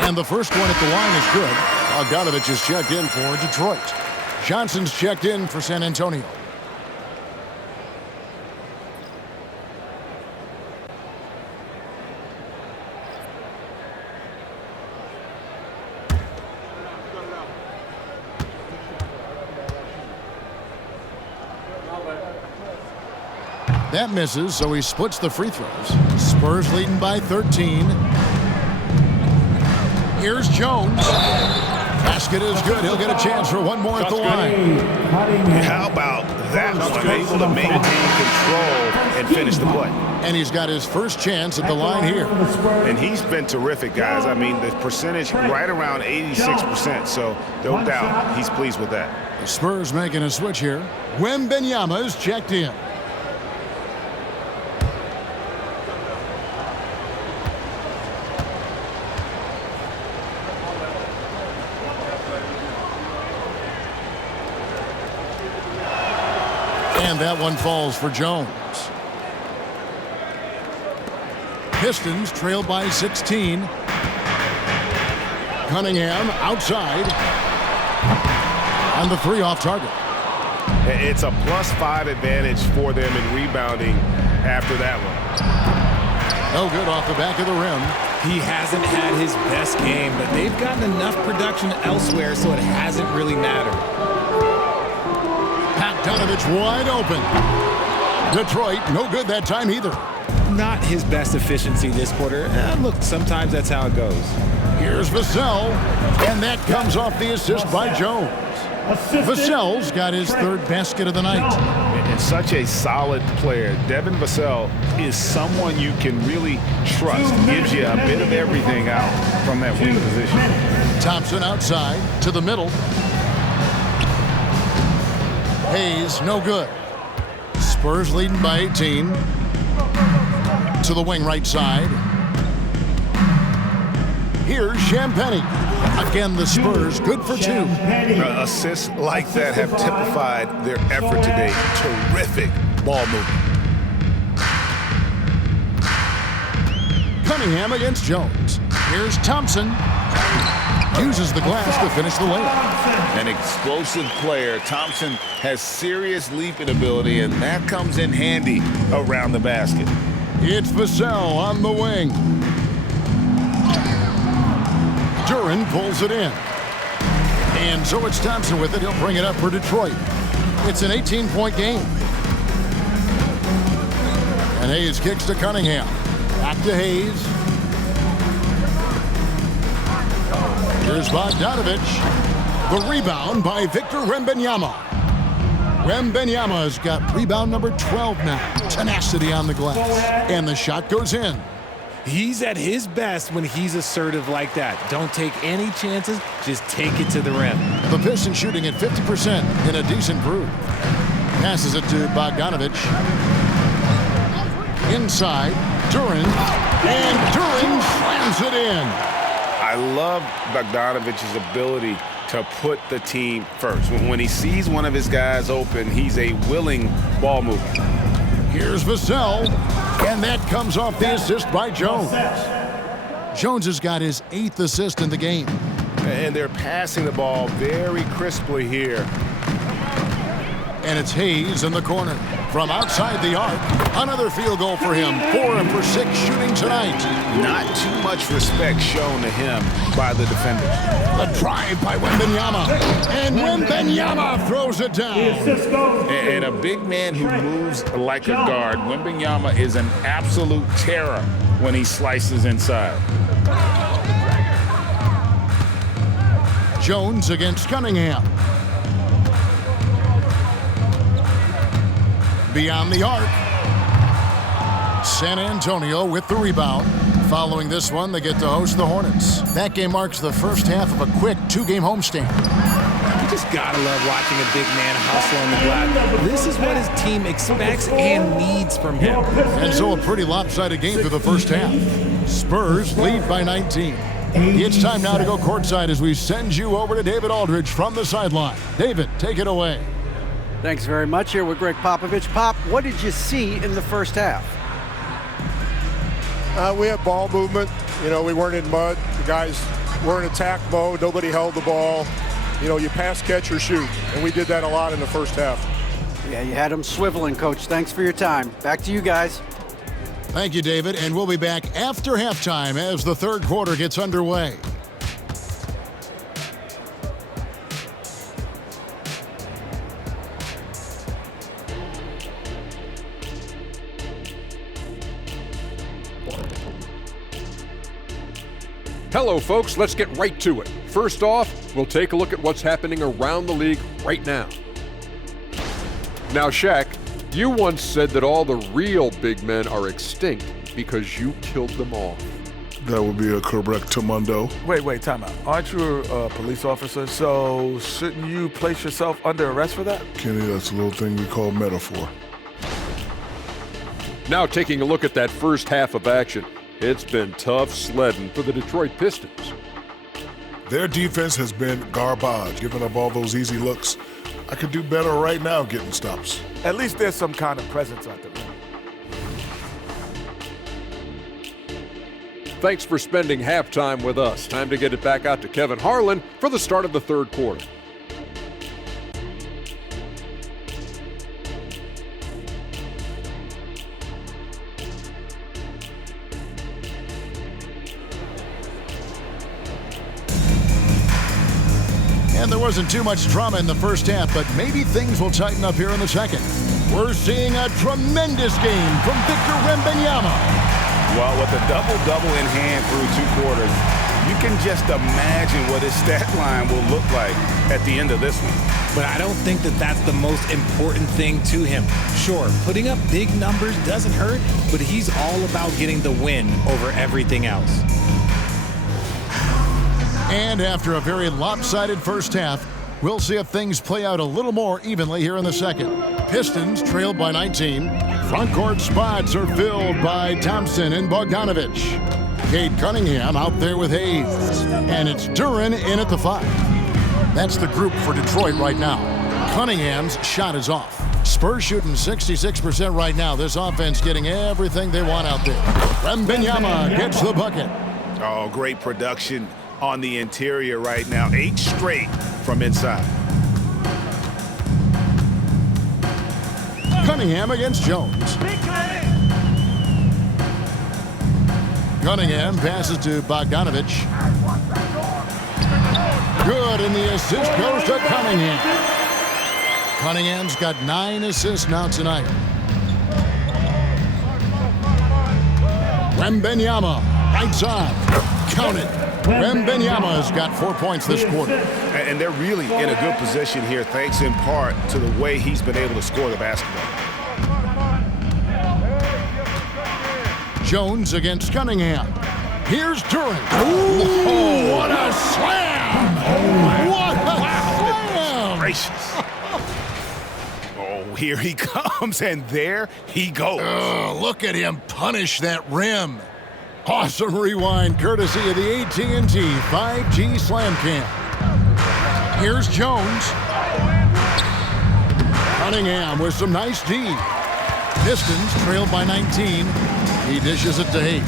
And the first one at the line is good. Bogdanovich is checked in for Detroit. Johnson's checked in for San Antonio. That misses, so he splits the free throws. Spurs leading by 13. Here's Jones. Basket is good. He'll get a chance for one more at the line. How about that one? Able to maintain control and finish the play. And he's got his first chance at the line here. And he's been terrific, guys. I mean, the percentage right around 86%, so no doubt he's pleased with that. The Spurs making a switch here. Wembanyama is checked in. And that one falls for Jones. Pistons trail by 16. Cunningham outside. On the 3 off target. It's a +5 advantage for them in rebounding after that one. No good off the back of the rim. He hasn't had his best game, but they've gotten enough production elsewhere, so it hasn't really mattered. Bogdanovich wide open. Detroit, no good that time either. Not his best efficiency this quarter. Look, sometimes that's how it goes. Here's Vassell, and that comes off the assist by Jones. Vassell's got his 3rd basket of the night. And such a solid player. Devin Vassell is someone you can really trust. Gives you a bit of everything out from that wing position. Thompson outside to the middle. Hayes, no good. Spurs leading by 18. To the wing right side. Here's Champagnie. Again, the Spurs good for 2. Assists like that have typified their effort today. Terrific ball movement. Cunningham against Jones. Here's Thompson. Uses the glass to finish the layup. An explosive player. Thompson has serious leaping ability, and that comes in handy around the basket. It's Vassell on the wing. Duren pulls it in. And so it's Thompson with it. He'll bring it up for Detroit. It's an 18-point game. And Hayes kicks to Cunningham. Back to Hayes. Here's Bogdanovich. The rebound by Victor Wembanyama. Wembanyama's got rebound number 12 now. Tenacity on the glass. And the shot goes in. He's at his best when he's assertive like that. Don't take any chances, just take it to the rim. The Pistons shooting at 50% in a decent groove. Passes it to Bogdanovich. Inside, Duren. And Duren slams it in. I love Bogdanovich's ability to put the team first. When he sees one of his guys open, he's a willing ball mover. Here's Vassell, and that comes off the assist by Jones. Jones has got his 8th assist in the game. And they're passing the ball very crisply here. And it's Hayes in the corner. From outside the arc, another field goal for him. 4 for 6 shooting tonight. Not too much respect shown to him by the defenders. The drive by Wembanyama. And Wembanyama throws it down. And a big man who moves like a guard. Wembanyama is an absolute terror when he slices inside. Jones against Cunningham. Beyond the arc. San Antonio with the rebound. Following this one, they get to host the Hornets. That game marks the first half of a quick 2-game homestand. You just gotta love watching a big man hustle on the glass. This is what his team expects and needs from him. And so a pretty lopsided game through the first half. Spurs lead by 19. It's time now to go courtside as we send you over to David Aldridge from the sideline. David, take it away. Thanks very much. Here with Greg Popovich. Pop, what did you see in the first half? We had ball movement. You know, we weren't in mud. The guys were in attack mode. Nobody held the ball. You know, you pass, catch, or shoot. And we did that a lot in the first half. Yeah, you had them swiveling, Coach. Thanks for your time. Back to you guys. Thank you, David. And we'll be back after halftime as the third quarter gets underway. Hello, folks. Let's get right to it. First off, we'll take a look at what's happening around the league right now. Now, Shaq, you once said that all the real big men are extinct because you killed them all. That would be a correctamundo. Wait, time out. Aren't you a police officer? So shouldn't you place yourself under arrest for that? Kenny, that's a little thing we call metaphor. Now, taking a look at that first half of action. It's been tough sledding for the Detroit Pistons. Their defense has been garbage, giving up all those easy looks. I could do better right now getting stops. At least there's some kind of presence out there. Thanks for spending halftime with us. Time to get it back out to Kevin Harlan for the start of the third quarter. And there wasn't too much drama in the first half, but maybe things will tighten up here in the second. We're seeing a tremendous game from Victor Wembanyama. Well, with a double-double in hand through 2 quarters, you can just imagine what his stat line will look like at the end of this one. But I don't think that that's the most important thing to him. Sure, putting up big numbers doesn't hurt, but he's all about getting the win over everything else. And after a very lopsided first half, we'll see if things play out a little more evenly here in the second. Pistons trailed by 19. Front court spots are filled by Thompson and Bogdanovich. Cade Cunningham out there with Hayes. And it's Duren in at the 5. That's the group for Detroit right now. Cunningham's shot is off. Spurs shooting 66% right now. This offense getting everything they want out there. Wembanyama gets the bucket. Oh, great production on the interior right now. 8 straight from inside. Cunningham against Jones. Cunningham passes to Bogdanovich. Good, and the assist goes to Cunningham. Cunningham's got 9 assists now tonight. Wembanyama, right side. Count it. Wembanyama's got 4 points this quarter. And they're really in a good position here, thanks in part to the way he's been able to score the basketball. Jones against Cunningham. Here's Duren. Ooh, what a slam! What a slam! Gracious. Here he comes, and there he goes. Look at him punish that rim. Awesome rewind, courtesy of the AT&T 5G Slam Cam. Here's Jones. Cunningham with some nice D. Pistons trailed by 19. He dishes it to Hayes.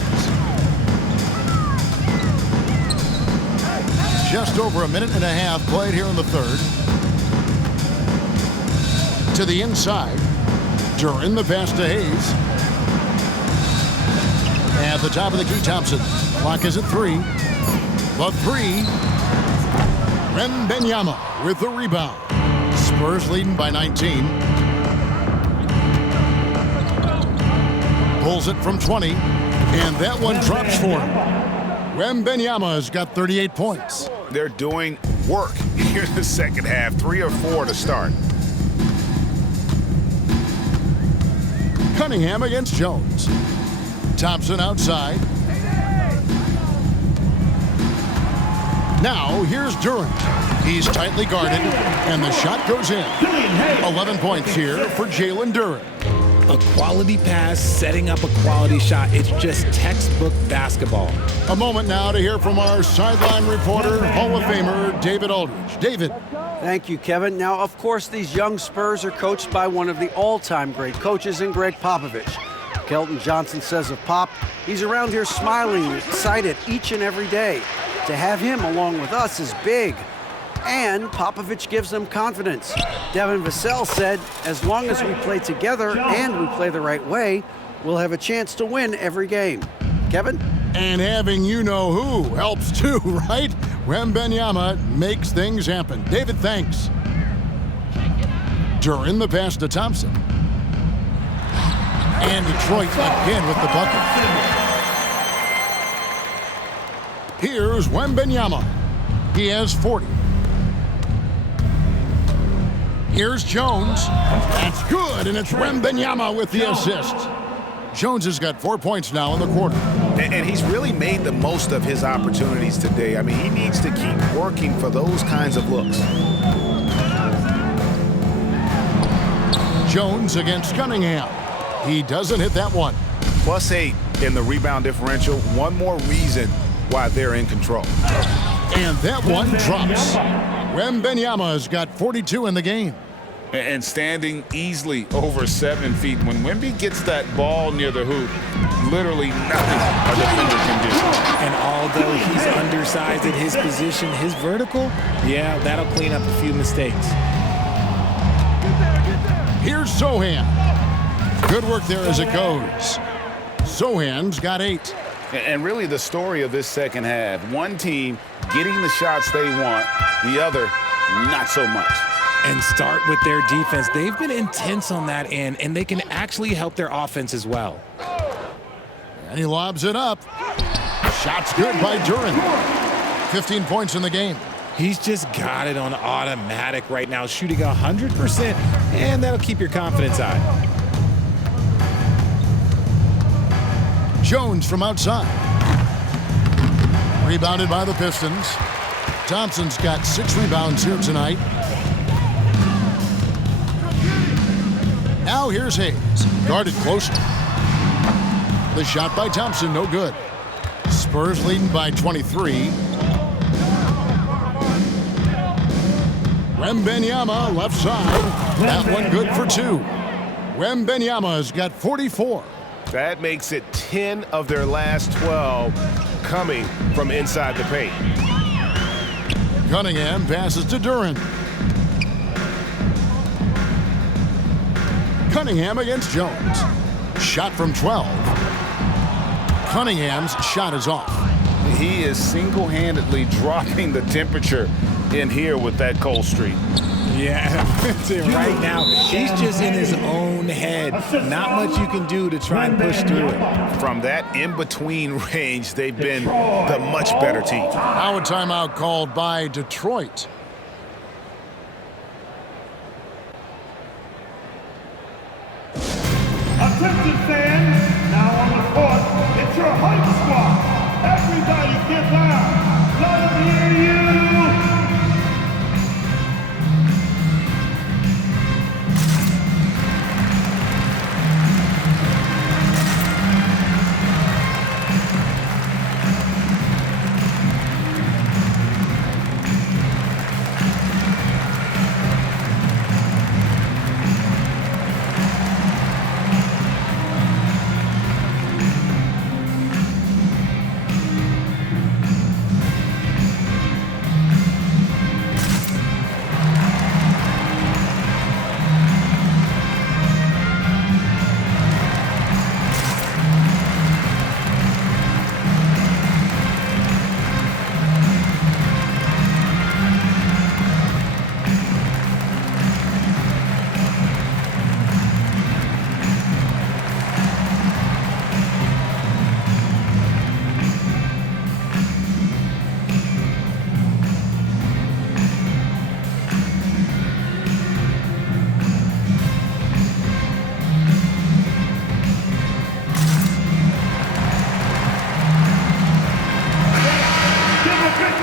Just over a minute and a half played here in the third. To the inside. Duren the pass to Hayes. At the top of the key, Thompson. Clock is at 3. The 3. Wembanyama with the rebound. Spurs leading by 19. Pulls it from 20. And that one drops for him. Wembanyama's got 38 points. They're doing work here in the second half. 3 or 4 to start. Cunningham against Jones. Thompson outside. Now here's Duren. He's tightly guarded, and the shot goes in. 11 points here for Jalen Duren. A quality pass, setting up a quality shot. It's just textbook basketball. A moment now to hear from our sideline reporter, Hall of Famer David Aldridge. David. Thank you, Kevin. Now, of course, these young Spurs are coached by one of the all-time great coaches in Greg Popovich. Kelton Johnson says of Pop, he's around here smiling, excited each and every day. To have him along with us is big. And Popovich gives them confidence. Devin Vassell said, as long as we play together and we play the right way, we'll have a chance to win every game. Kevin? And having you-know-who helps too, right? Wembanyama makes things happen. David, thanks. Duren the pass to Thompson. And Detroit again with the bucket. Here's Wembanyama. He has 40. Here's Jones. That's good, and it's Wembanyama with the assist. Jones has got 4 points now in the quarter. And he's really made the most of his opportunities today. I mean, he needs to keep working for those kinds of looks. Jones against Cunningham. He doesn't hit that one. +8 in the rebound differential. One more reason why they're in control. And that one drops. Wembanyama's got 42 in the game. And standing easily over 7 feet. When Wemby gets that ball near the hoop, literally nothing a defender can do. And although he's undersized at his position, his vertical, yeah, that'll clean up a few mistakes. Here's Sohan. Good work there as it goes. Sohan's got 8. And really the story of this second half, one team getting the shots they want, the other not so much. And start with their defense. They've been intense on that end, and they can actually help their offense as well. And he lobs it up. Shot's good by Duren. 15 points in the game. He's just got it on automatic right now, shooting 100%, and that'll keep your confidence high. Jones from outside. Rebounded by the Pistons. Thompson's got 6 rebounds here tonight. Now here's Hayes, guarded closely. The shot by Thompson, no good. Spurs leading by 23. Wembanyama left side. That one good for 2. Wembanyama's got 44. That makes it 10 of their last 12 coming from inside the paint. Cunningham passes to Duren. Cunningham against Jones. Shot from 12. Cunningham's shot is off. He is single-handedly dropping the temperature in here with that cold streak. Yeah, right now, he's just in his own head. Not much you can do to try and push through it. From that in-between range, they've been the much better team. Now a timeout called by Detroit. Attention fans, now on the court, it's your hype squad. Everybody get loud. Let them hear you.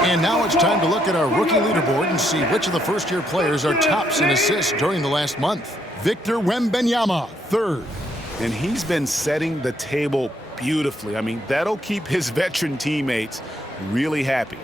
And now it's time to look at our rookie leaderboard and see which of the first-year players are tops in assists during the last month. Victor Wembanyama, third. And he's been setting the table beautifully. I mean, that'll keep his veteran teammates really happy.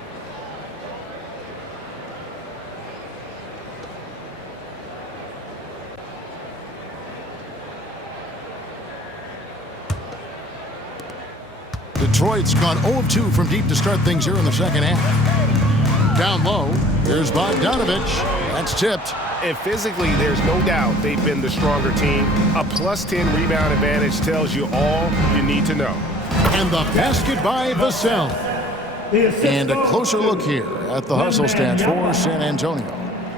Detroit's gone 0-2 from deep to start things here in the second half. Down low, here's Bogdanovich. That's tipped. And physically, there's no doubt they've been the stronger team. A +10 rebound advantage tells you all you need to know. And the basket by Vassell. And a closer look here at the hustle stats for San Antonio.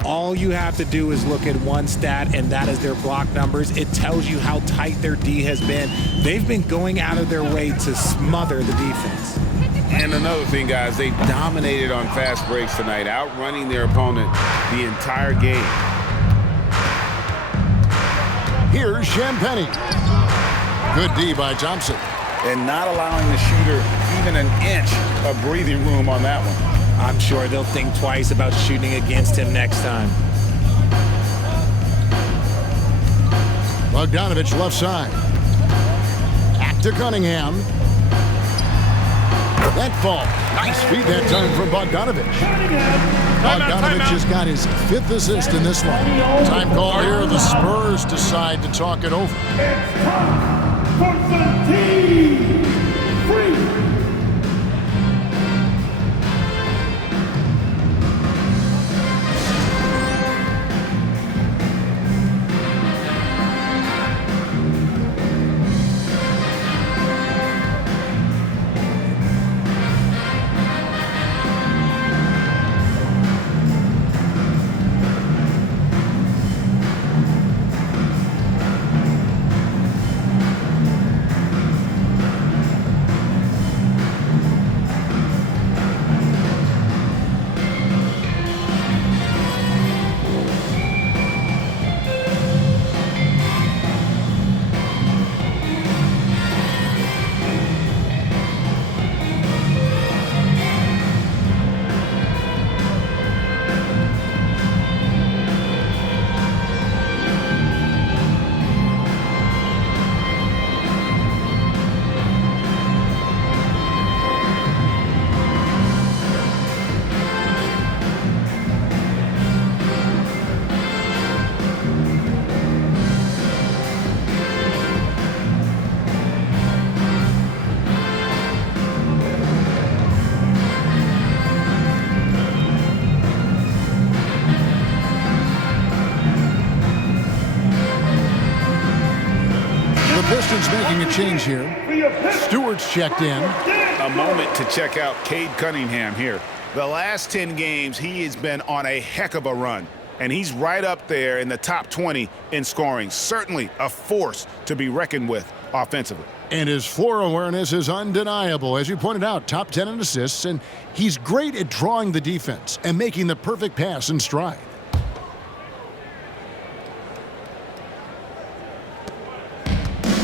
All you have to do is look at one stat, and that is their block numbers. It tells you how tight their D has been. They've been going out of their way to smother the defense. And another thing, guys, they dominated on fast breaks tonight, outrunning their opponent the entire game. Here's Champagnie. Good D by Thompson. And not allowing the shooter even an inch of breathing room on that one. I'm sure they'll think twice about shooting against him next time. Bogdanovich left side. Back to Cunningham. That fall. Nice feed that time from Bogdanovich. Bogdanovich has got his 5th assist in this one. Time call here. The Spurs decide to talk it over. It's time for some team free. Pistons making a change here. Stewart's checked in. A moment to check out Cade Cunningham here. The last 10 games, he has been on a heck of a run. and he's right up there in the top 20 in scoring. Certainly a force to be reckoned with offensively. And his floor awareness is undeniable. As you pointed out, top 10 in assists, and he's great at drawing the defense and making the perfect pass in stride.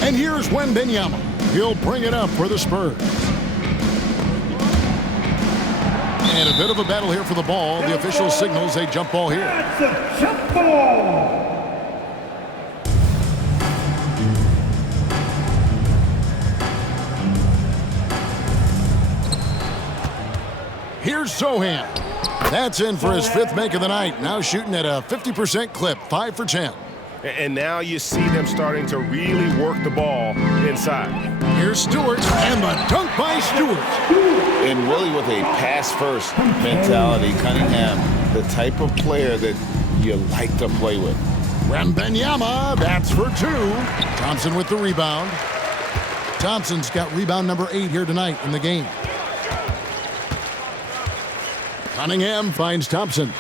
And here's Wembanyama. He'll bring it up for the Spurs. And a bit of a battle here for the ball. The official signals a jump ball here. That's a jump ball. Here's Sohan. That's in for his 5th make of the night. Now shooting at a 50% clip, 5 for 10. And now you see them starting to really work the ball inside. Here's Stewart, and the dunk by Stewart. And really with a pass-first mentality, Cunningham, the type of player that you like to play with. Wembanyama, that's for 2. Thompson with the rebound. Thompson's got rebound number 8 here tonight in the game. Cunningham finds Thompson.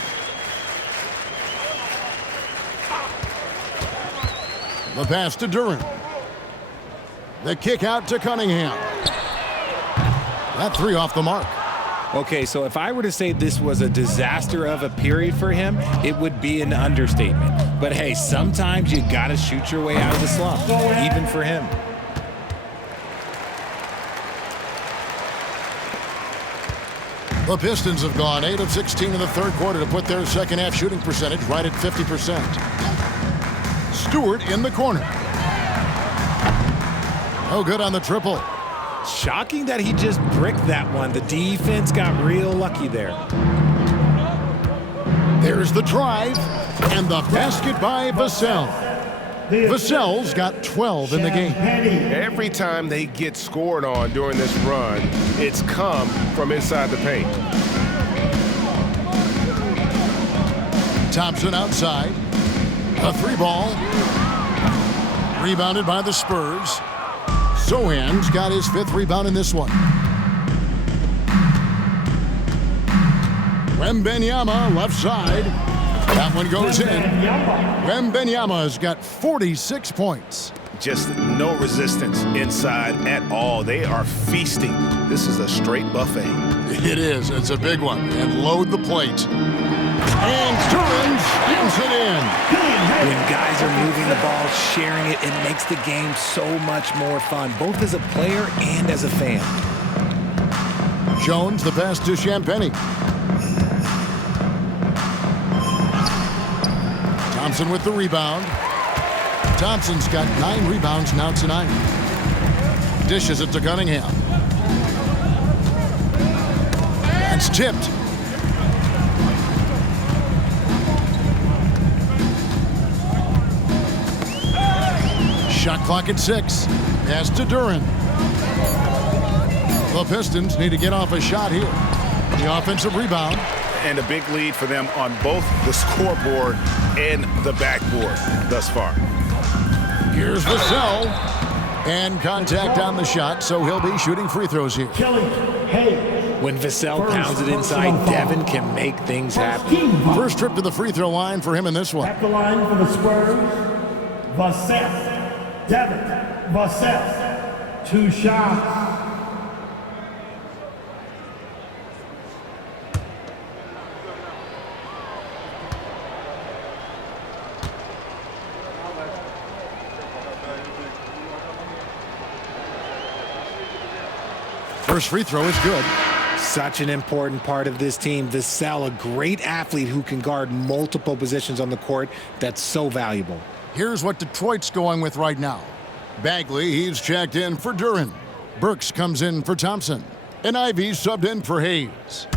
The pass to Duren. The kick out to Cunningham. That 3 off the mark. Okay, so if I were to say this was a disaster of a period for him, it would be an understatement. But hey, sometimes you got to shoot your way out of the slump, even for him. The Pistons have gone 8 of 16 in the 3rd quarter to put their second half shooting percentage right at 50%. Stewart in the corner. No good on the triple. Shocking that he just bricked that one. The defense got real lucky there. There's the drive and the basket by Vassell. Vassell's got 12 in the game. Every time they get scored on during this run, it's come from inside the paint. Thompson outside. A 3-ball. Rebounded by the Spurs. Sohan's got his 5th rebound in this one. Wembanyama left side. That one goes in. Wembanyama's got 46 points. Just no resistance inside at all. They are feasting. This is a straight buffet. It is. It's a big one. And load the plate. And Duren spins it in. When guys are moving the ball, sharing it, it makes the game so much more fun, both as a player and as a fan. Jones, the pass to Champagnie. Thompson with the rebound. Thompson's got 9 rebounds now tonight. Dishes it to Cunningham. It's tipped. Shot clock at 6. Pass to Duren. The Pistons need to get off a shot here. The offensive rebound. And a big lead for them on both the scoreboard and the backboard thus far. Here's Vassell. And contact on the shot, so he'll be shooting free throws here. When Vassell pounds it inside, Devin can make things happen. First trip to the free throw line for him in this one. At the line for the Spurs, Vassell. Devin Vassell. 2 shots. First free throw is good. Such an important part of this team. Vassell, a great athlete who can guard multiple positions on the court. That's so valuable. Here's what Detroit's going with right now. Bagley, he's checked in for Duren. Burks comes in for Thompson. And Ivy subbed in for Hayes.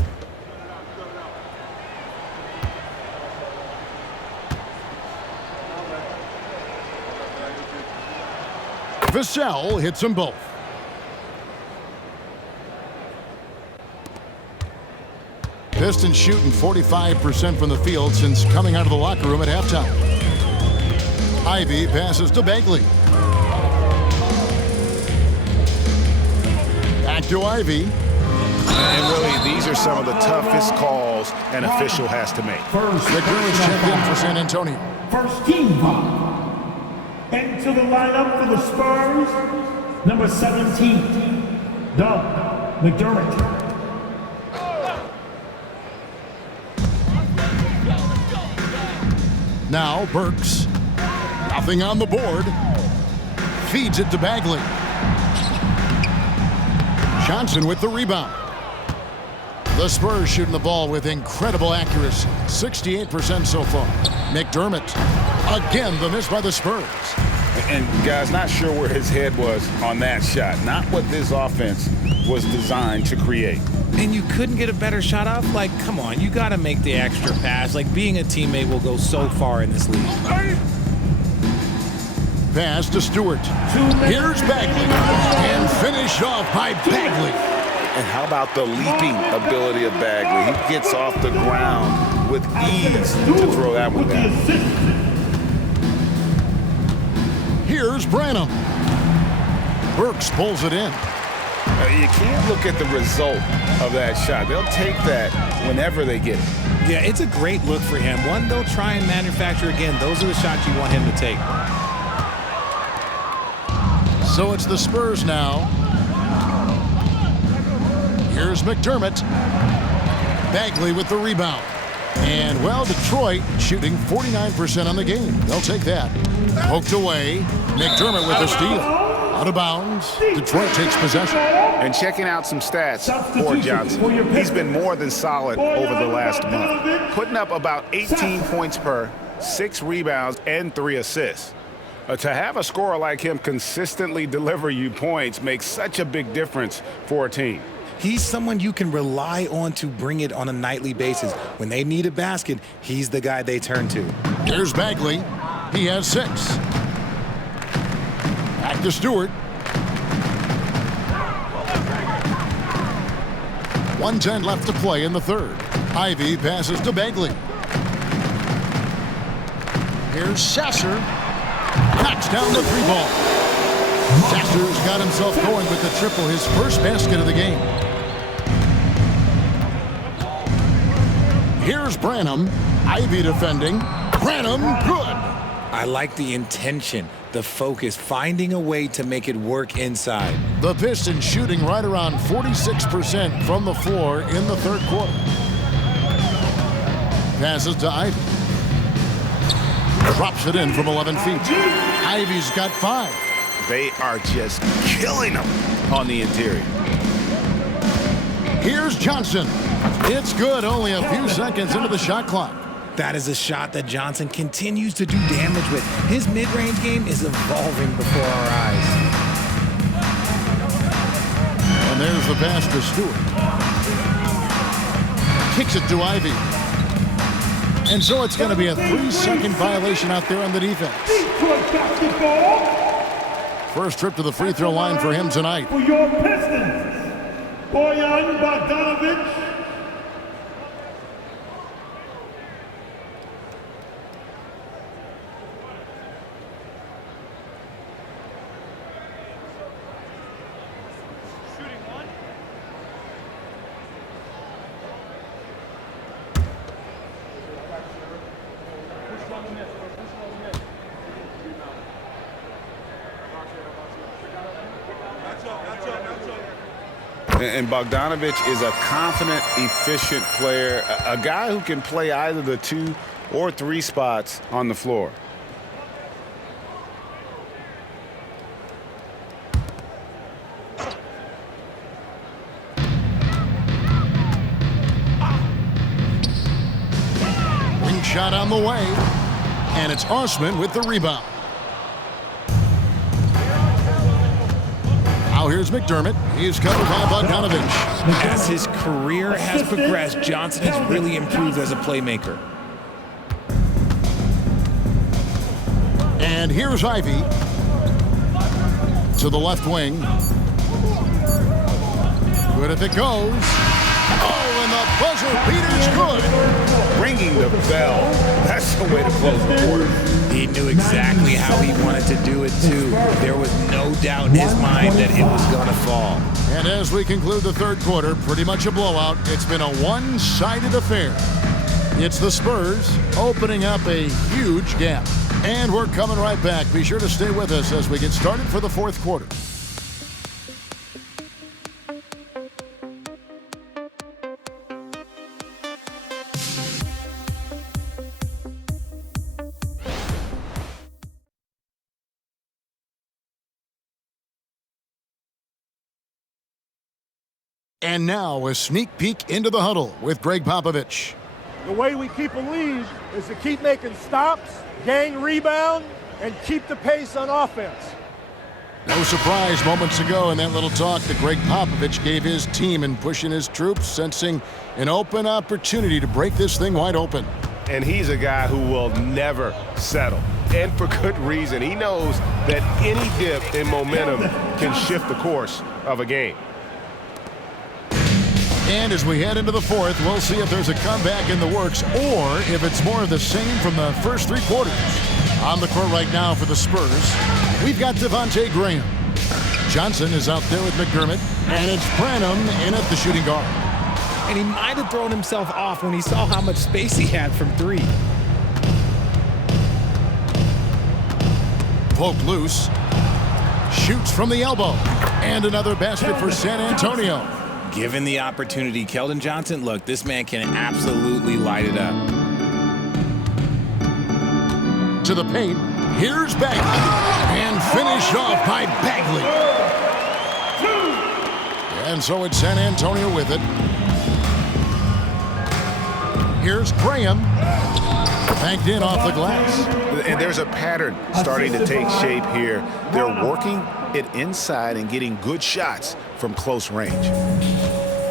Vassell hits them both. Pistons shooting 45% from the field since coming out of the locker room at halftime. Ivy passes to Bagley. Back to Ivy. And really, these are some of the toughest calls an official has to make. McDermott's checked in for San Antonio. First team foul. Into the lineup for the Spurs, number 17, Doug McDermott. Now Burks. Nothing on the board. Feeds it to Bagley. Johnson with the rebound. The Spurs shooting the ball with incredible accuracy. 68% so far. McDermott. Again, the miss by the Spurs. And guys, not sure where his head was on that shot. Not what this offense was designed to create. And you couldn't get a better shot off? Like, come on, you got to make the extra pass. Like, being a teammate will go so far in this league. Pass to Stewart. Here's Bagley. And finished off by Bagley. And how about the leaping ability of Bagley? He gets off the ground with ease to throw that one down. Here's Branham. Burks pulls it in. You can't look at the result of that shot. They'll take that whenever they get it. Yeah, it's a great look for him. One they'll try and manufacture again. Those are the shots you want him to take. So it's the Spurs now. Here's McDermott. Bagley with the rebound. And, well, Detroit shooting 49% on the game. They'll take that. Poked away. McDermott with a steal. Out of bounds. Detroit takes possession. And checking out some stats for Johnson. He's been more than solid over the last month. Putting up about 18 points per, 6 rebounds, and 3 assists. To have a scorer like him consistently deliver you points makes such a big difference for a team. He's someone you can rely on to bring it on a nightly basis. When they need a basket, he's the guy they turn to. Here's Bagley. He has 6. Back to Stewart. 1:10 left to play in the third. Ivy passes to Bagley. Here's Sasser. Knocks down the 3-ball. Sasser's got himself going with the triple, his first basket of the game. Here's Branham. Ivy defending. Branham, good. I like the intention, the focus, finding a way to make it work inside. The Pistons shooting right around 46% from the floor in the third quarter. Passes to Ivy. Drops it in from 11 feet. Ivy's got 5. They are just killing them on the interior. Here's Johnson. It's good, only a few seconds into the shot clock. That is a shot that Johnson continues to do damage with. His mid-range game is evolving before our eyes. And there's the pass to Stewart. Kicks it to Ivy. And so it's going to be a 3-second violation out there on the defense. First trip to the free throw line for him tonight. For your Pistons, Bojan Bogdanovic. And Bogdanovic is a confident, efficient player, a guy who can play either the 2 or 3 spots on the floor. Wing shot on the way, and it's Osman with the rebound. Now here's McDermott. He's covered by Bogdanovic. As his career has progressed, Johnson has really improved as a playmaker. And here's Ivy to the left wing. Good if it goes. Oh, and the buzzer beater's good. Ringing the bell. That's the way to close the quarter. He knew exactly how he wanted to do it, too. There was no doubt in his mind that it was going to fall. And as we conclude the third quarter, pretty much a blowout. It's been a one-sided affair. It's the Spurs opening up a huge gap. And we're coming right back. Be sure to stay with us as we get started for the fourth quarter. And now a sneak peek into the huddle with Greg Popovich. The way we keep a lead is to keep making stops, gang rebound, and keep the pace on offense. No surprise moments ago in that little talk that Greg Popovich gave his team in pushing his troops, sensing an open opportunity to break this thing wide open. And he's a guy who will never settle. And for good reason. He knows that any dip in momentum can shift the course of a game. And as we head into the fourth, we'll see if there's a comeback in the works or if it's more of the same from the first three quarters. On the court right now for the Spurs, we've got Devontae Graham. Johnson is out there with McDermott, and it's Branham in at the shooting guard. And he might have thrown himself off when he saw how much space he had from three. Poke loose. Shoots from the elbow. And another basket for San Antonio. Given the opportunity, Keldon Johnson, look, this man can absolutely light it up. To the paint, here's Bagley. And finished off by Bagley. And so it's San Antonio with it. Here's Graham. Banked in off the glass. And there's a pattern starting to take shape here. They're working it inside and getting good shots from close range.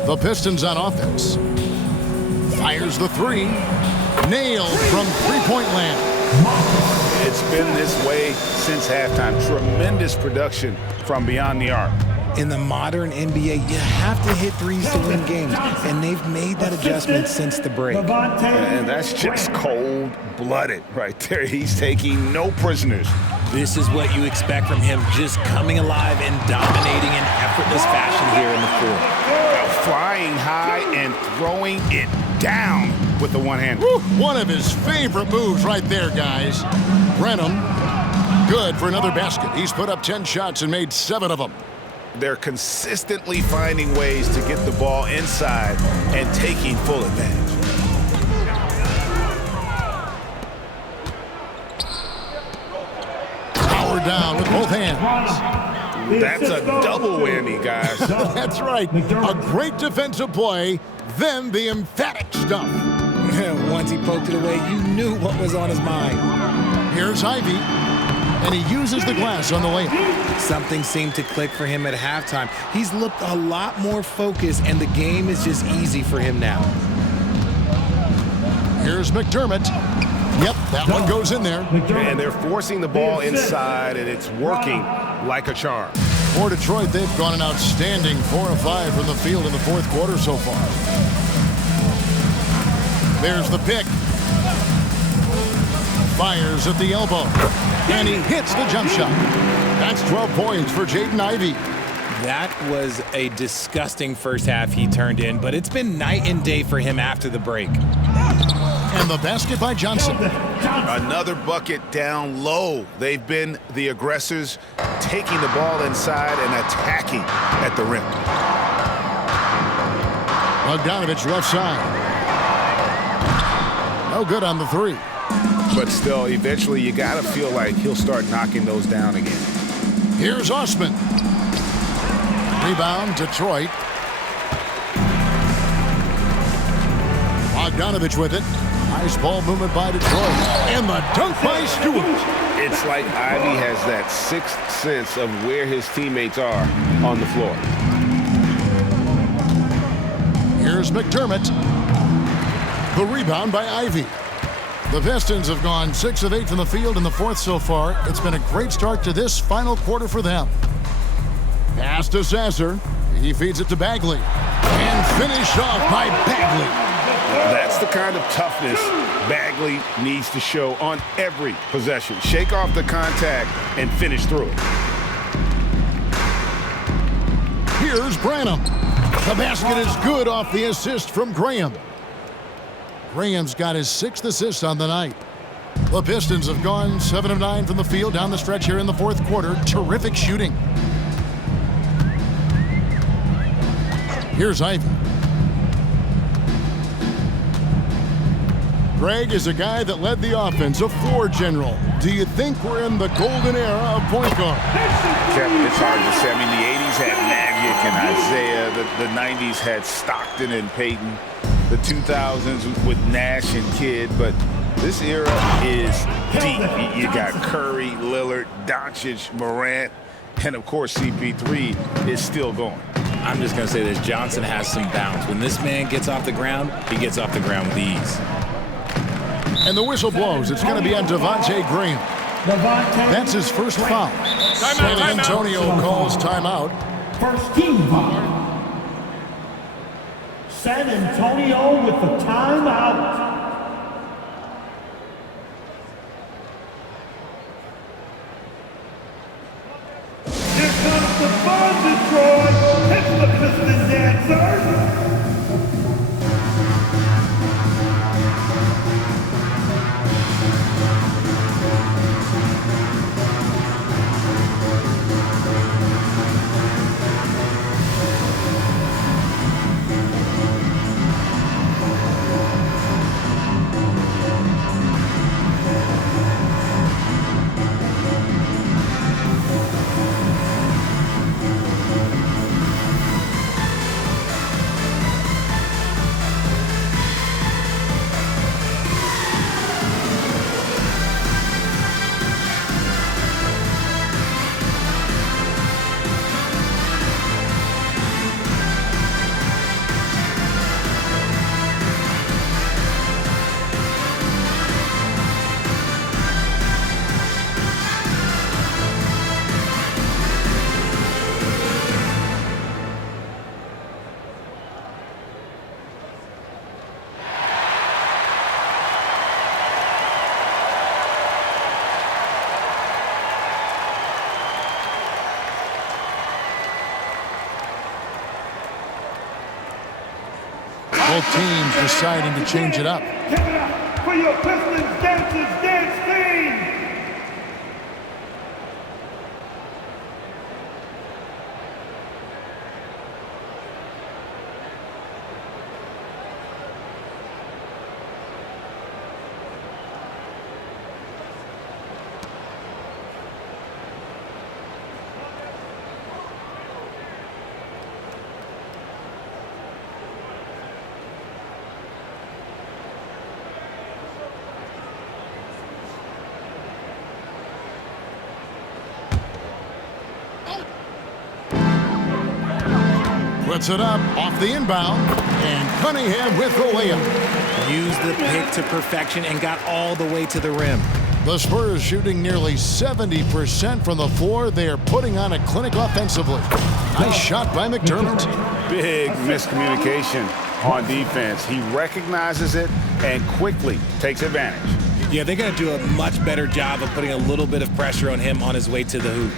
The Pistons on offense. Fires the three. Nailed from three-point land. It's been this way since halftime. Tremendous production from beyond the arc. In the modern NBA, you have to hit threes to win games, and they've made that adjustment since the break. And that's just cold-blooded right there. He's taking no prisoners. This is what you expect from him, just coming alive and dominating in effortless fashion here in the fourth. Flying high and throwing it down with the one hand. One of his favorite moves right there, guys. Branham, good for another basket. He's put up 10 shots and made 7 of them. They're consistently finding ways to get the ball inside and taking full advantage. Power down with both hands. That's a double whammy, guys. That's right. A great defensive play, then the emphatic stuff. Once he poked it away, you knew what was on his mind. Here's Ivy, and he uses the glass on the layup. Something seemed to click for him at halftime. He's looked a lot more focused, and the game is just easy for him now. Here's McDermott. Yep, that one goes in there. And they're forcing the ball inside, and it's working like a charm. For Detroit, they've gone an outstanding 4 of 5 from the field in the fourth quarter so far. There's the pick. Fires at the elbow. And he hits the jump shot. That's 12 points for Jaden Ivey. That was a disgusting first half he turned in, but it's been night and day for him after the break. And the basket by Johnson. Another bucket down low. They've been the aggressors, taking the ball inside and attacking at the rim. Bogdanovich left side. No good on the three. But still, eventually you got to feel like he'll start knocking those down again. Here's Osman. Rebound, Detroit. Bogdanovich with it. Nice ball movement by Detroit. And the dunk by Stewart. It's like Ivy has that sixth sense of where his teammates are on the floor. Here's McDermott. The rebound by Ivy. The Pistons have gone 6 of 8 from the field in the fourth so far. It's been a great start to this final quarter for them. Pass to Sasser. He feeds it to Bagley. And And finished off by Bagley. That's the kind of toughness Bagley needs to show on every possession. Shake off the contact and finish through it. Here's Branham. The basket is good off the assist from Graham. Graham's got his 6th assist on the night. The Pistons have gone 7 of 9 from the field down the stretch here in the 4th quarter. Terrific shooting. Here's Ivy. Greg is a guy that led the offense, a floor general. Do you think we're in the golden era of point guard? Kevin, it's hard to say. I mean, the 80s had Magic and Isaiah. The 90s had Stockton and Peyton. The 2000s with Nash and Kidd. But this era is deep. You got Curry, Lillard, Doncic, Morant, and, of course, CP3 is still going. I'm just going to say this. Johnson has some bounce. When this man gets off the ground, he gets off the ground with ease. And the whistle blows. It's going to be on Devontae Graham. That's his first foul. San Antonio calls timeout. First team foul. San Antonio with the timeout. Here comes the fun, Detroit. It's the Pistons dancers. Both teams deciding to change it up. Give it up for your Pistons dancers dance team. Puts it up off the inbound, and Cunningham with the layup. Used the pick to perfection and got all the way to the rim. The Spurs shooting nearly 70% from the floor. They are putting on a clinic offensively. Nice shot by McDermott. Big miscommunication on defense. He recognizes it and quickly takes advantage. Yeah, they're going to do a much better job of putting a little bit of pressure on him on his way to the hoop.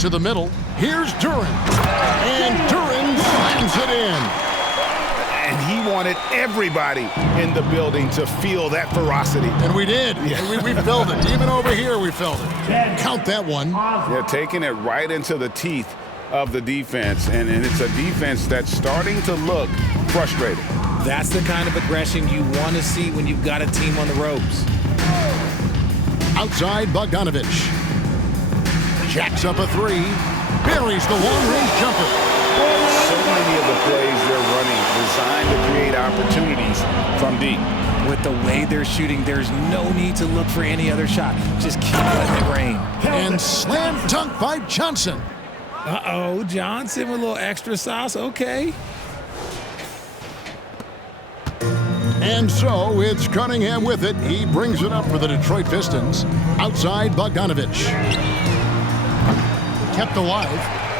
To the middle, here's Duren. And Duren slams it in. And he wanted everybody in the building to feel that ferocity. And we did. Yeah. We felt it. Even over here, we felt it. Count that one. Yeah, taking it right into the teeth of the defense. And it's a defense that's starting to look frustrated. That's the kind of aggression you want to see when you've got a team on the ropes. Outside, Bogdanovich. Jacks up a three. Buries the long-range jumper. So many of the plays they're running designed to create opportunities from deep. With the way they're shooting, there's no need to look for any other shot. Just keep letting it rain. And slam dunk by Johnson. Uh-oh, Johnson with a little extra sauce. Okay. And so it's Cunningham with it. He brings it up for the Detroit Pistons. Outside, Bogdanovich. Kept alive.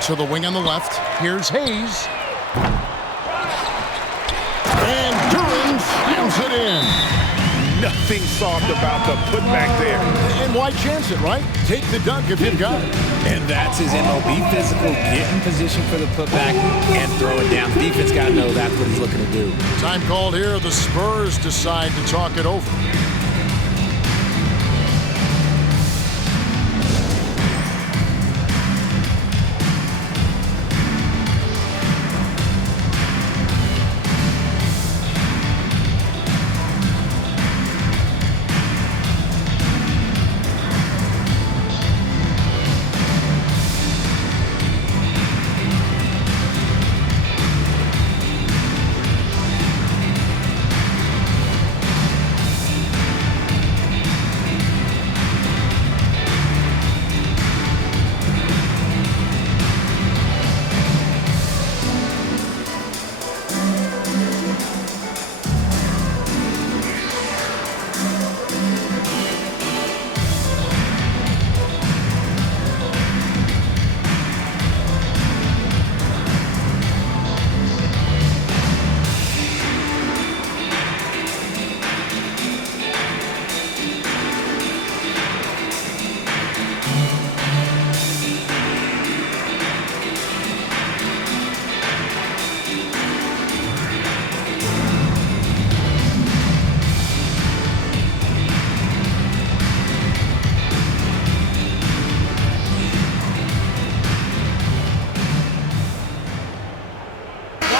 To the wing on the left. Here's Hayes. And Duren slams it in. Nothing soft about the putback there. And why chance it, right? Take the dunk if you've got it. And that's his MO. Be physical, get in position for the putback, and throw it down. The defense got to know that's what he's looking to do. Time called here. The Spurs decide to talk it over.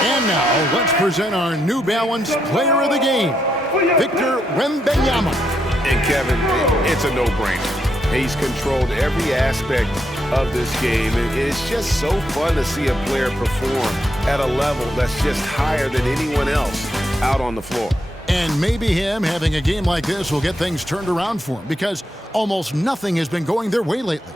And now, let's present our New Balance Player of the Game, Victor Wembanyama. And Kevin, it's a no-brainer. He's controlled every aspect of this game, and it's just so fun to see a player perform at a level that's just higher than anyone else out on the floor. And maybe him having a game like this will get things turned around for him, because almost nothing has been going their way lately.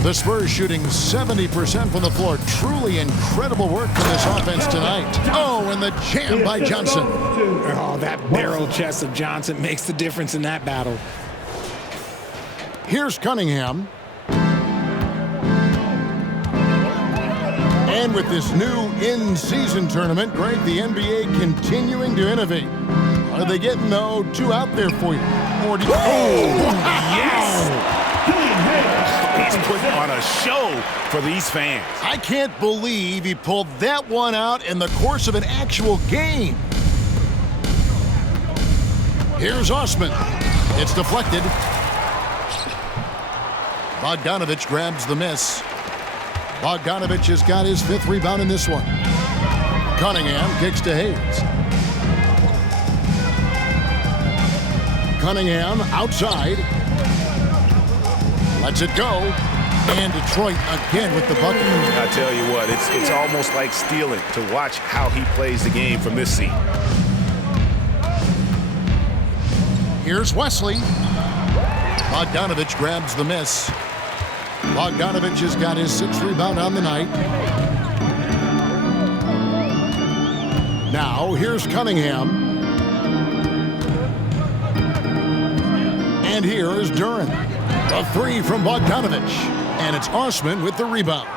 The Spurs shooting 70% from the floor. Truly incredible work from this offense tonight. Oh, and the jam by Johnson. Oh, that barrel chest of Johnson makes the difference in that battle. Here's Cunningham. And with this new in-season tournament, Greg, the NBA continuing to innovate. Are they getting, though, two out there for you? Or do you... Yes! He's putting on a show for these fans. I can't believe he pulled that one out in the course of an actual game. Here's Osman. It's deflected. Bogdanovich grabs the miss. Bogdanovich has got his 5th rebound in this one. Cunningham kicks to Hayes. Cunningham outside. Lets it go. And Detroit again with the bucket. I tell you what, it's almost like stealing to watch how he plays the game from this seat. Here's Wesley. Bogdanovich grabs the miss. Bogdanovich has got his 6th rebound on the night. Now, here's Cunningham. And here is Duren. A 3 from Bogdanovich. And it's Osman with the rebound.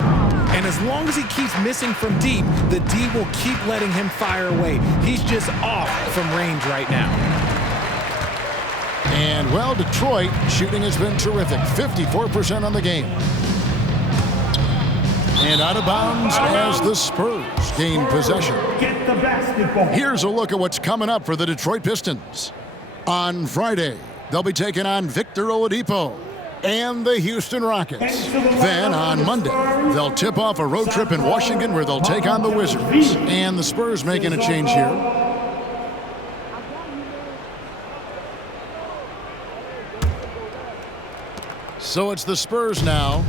And as long as he keeps missing from deep, the D will keep letting him fire away. He's just off from range right now. And, well, Detroit shooting has been terrific. 54% on the game. And out of bounds as the Spurs gain possession. Get the basketball. Here's a look at what's coming up for the Detroit Pistons. On Friday, they'll be taking on Victor Oladipo and the Houston Rockets. Then on Monday, they'll tip off a road trip in Washington where they'll take on the Wizards. And the Spurs making a change here. So it's the Spurs now.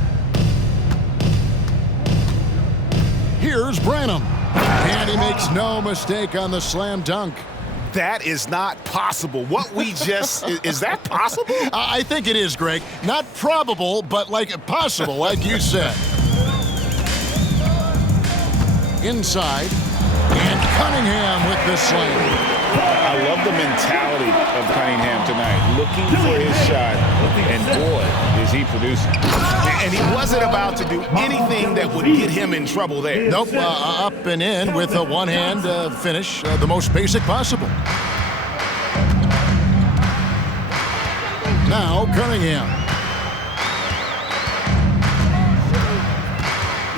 Here's Branham. And he makes no mistake on the slam dunk. That is not possible. What we just... is that possible? I think it is, Greg. Not probable, but like possible, like you said. inside. And Cunningham with the slam. I love the mentality of Cunningham tonight, looking for his shot, and boy, is he producing. And he wasn't about to do anything that would get him in trouble there. Nope, up and in with a one-hand finish, the most basic possible. Now Cunningham.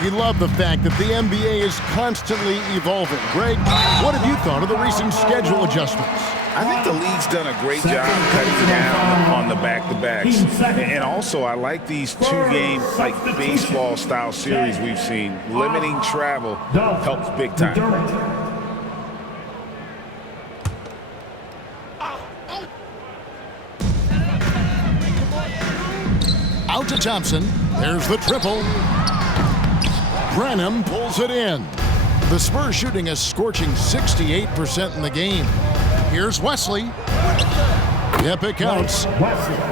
We love the fact that the NBA is constantly evolving. Greg, what have you thought of the recent schedule adjustments? I think the league's done a great job cutting down on the back-to-backs. And also, I like these two-game, like baseball-style series we've seen. Limiting travel helps big time. Out to Thompson. There's the triple. Brenham pulls it in. The Spurs shooting a scorching 68% in the game. Here's Wesley. Yep, it counts.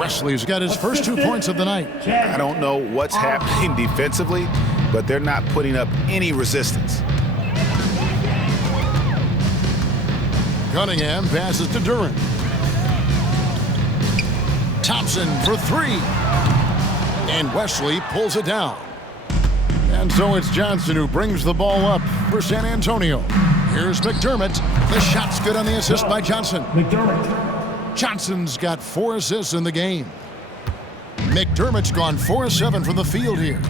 Wesley's got his first 2 points of the night. I don't know what's happening defensively, but they're not putting up any resistance. Cunningham passes to Duren. Thompson for three. And Wesley pulls it down. And so it's Johnson who brings the ball up for San Antonio. Here's McDermott. The shot's good on the assist by Johnson. Johnson's got 4 assists in the game. McDermott's gone 4 of 7 from the field here.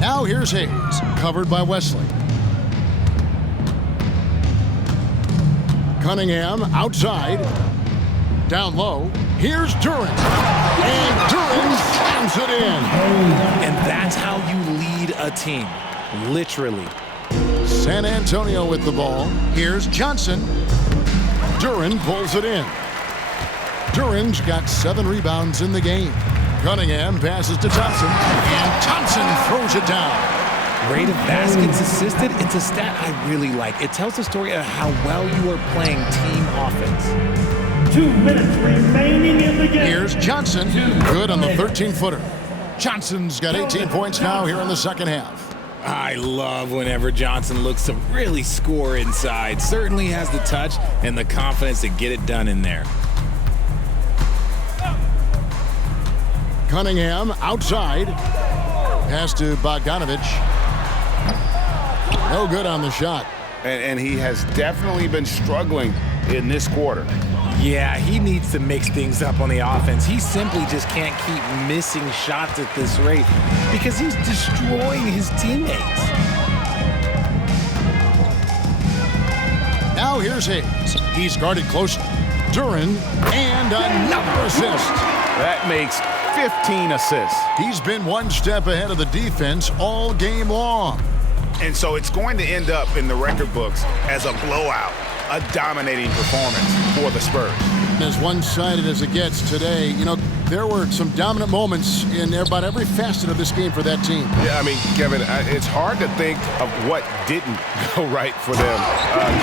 Now here's Hayes, covered by Wesley. Cunningham outside. Down low. Here's Duren. And Duren slams it in. And that's how you lead a team. Literally. San Antonio with the ball. Here's Johnson. Duren pulls it in. Duren's got 7 rebounds in the game. Cunningham passes to Thompson. And Thompson throws it down. Rate of baskets assisted, it's a stat I really like. It tells the story of how well you are playing team offense. 2 minutes remaining in the game. Here's Johnson. Good on the 13-footer. Johnson's got 18 points now here in the second half. I love whenever Johnson looks to really score inside. Certainly has the touch and the confidence to get it done in there. Cunningham outside. Pass to Bogdanovich. No good on the shot. And he has definitely been struggling in this quarter. Yeah, he needs to mix things up on the offense. He simply just can't keep missing shots at this rate because he's destroying his teammates. Now here's Hayes. He's guarded closely. Duren, and another assist. That makes 15 assists. He's been one step ahead of the defense all game long. And so it's going to end up in the record books as a blowout, a dominating performance for the Spurs. As one-sided as it gets today, you know, there were some dominant moments in about every facet of this game for that team. Yeah, I mean, Kevin, it's hard to think of what didn't go right for them.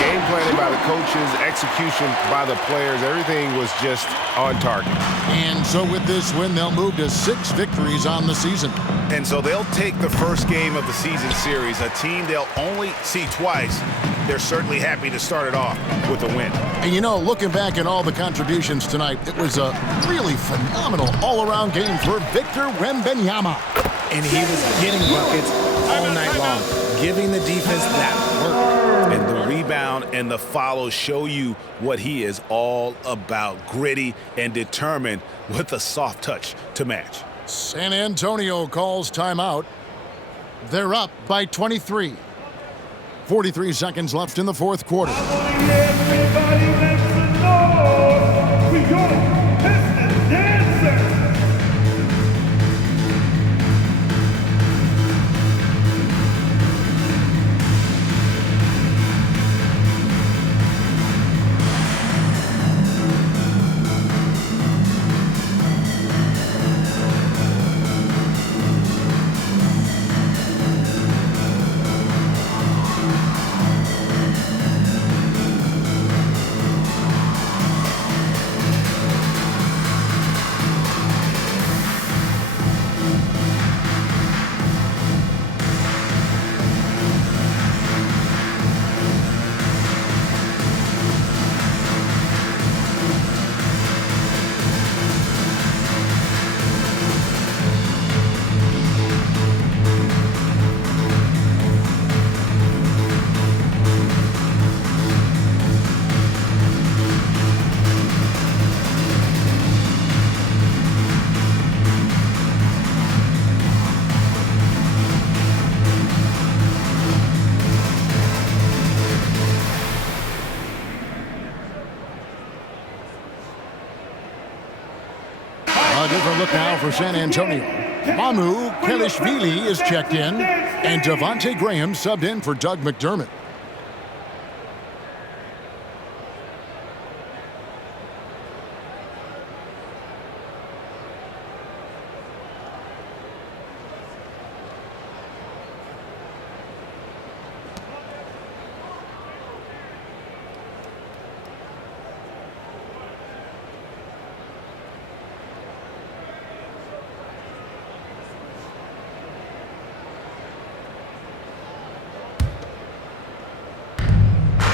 Game planning by the coaches, execution by the players, everything was just on target. And so with this win, they'll move to 6 victories on the season. And so they'll take the first game of the season series, a team they'll only see twice. They're certainly happy to start it off with a win. And you know, looking back at all the contributions tonight, it was a really phenomenal all-around game for Victor Wembanyama. And he was getting buckets all night long, giving the defense that work. And the rebound and the follow show you what he is all about. Gritty and determined with a soft touch to match. San Antonio calls timeout. They're up by 23. 43 seconds left in the fourth quarter. Everybody makes some noise. We go Pistons dancers. for San Antonio. Mamu Kelishvili is checked in, and Devontae Graham subbed in for Doug McDermott.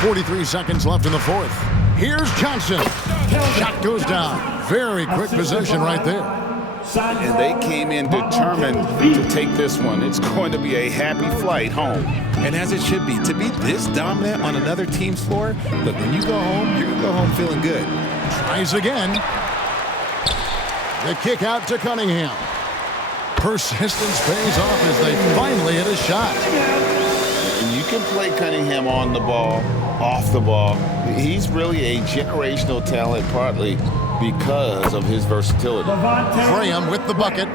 .43 seconds left in the fourth. Here's Johnson. Shot goes down. Very quick possession right there. And they came in determined to take this one. It's going to be a happy flight home. And as it should be, to be this dominant on another team's floor, look, when you go home, you're going to go home feeling good. Tries again. The kick out to Cunningham. Persistence pays off as they finally hit a shot. And you can play Cunningham on the ball, off the ball. He's really a generational talent, partly because of his versatility. Graham with the bucket.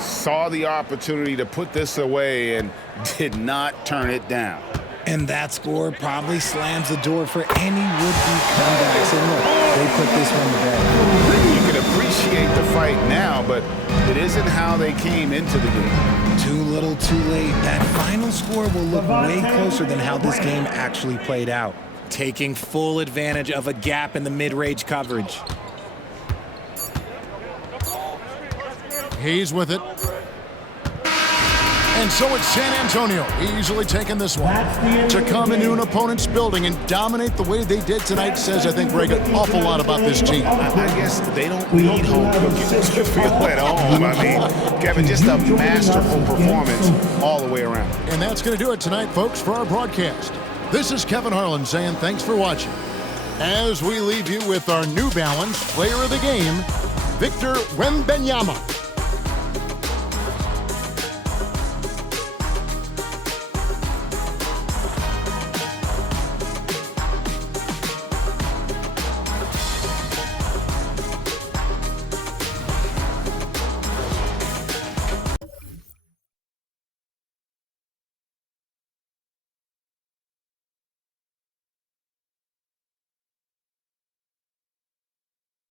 Saw the opportunity to put this away and did not turn it down. And that score probably slams the door for any would-be comebacks. And look, they put this one to bed. You can appreciate the fight now, but it isn't how they came into the game. Too little, too late. That final score will look way closer than how this game actually played out. Taking full advantage of a gap in the mid-range coverage. He's with it. And so it's San Antonio easily taking this one. To come into an opponent's building and dominate the way they did tonight says, I think, Greg, an awful lot about this team. I guess they don't need home cooking to feel at home. I mean, Kevin, just a masterful performance all the way around. And that's going to do it tonight, folks, for our broadcast. This is Kevin Harlan saying thanks for watching. As we leave you with our New Balance Player of the Game, Victor Wembanyama.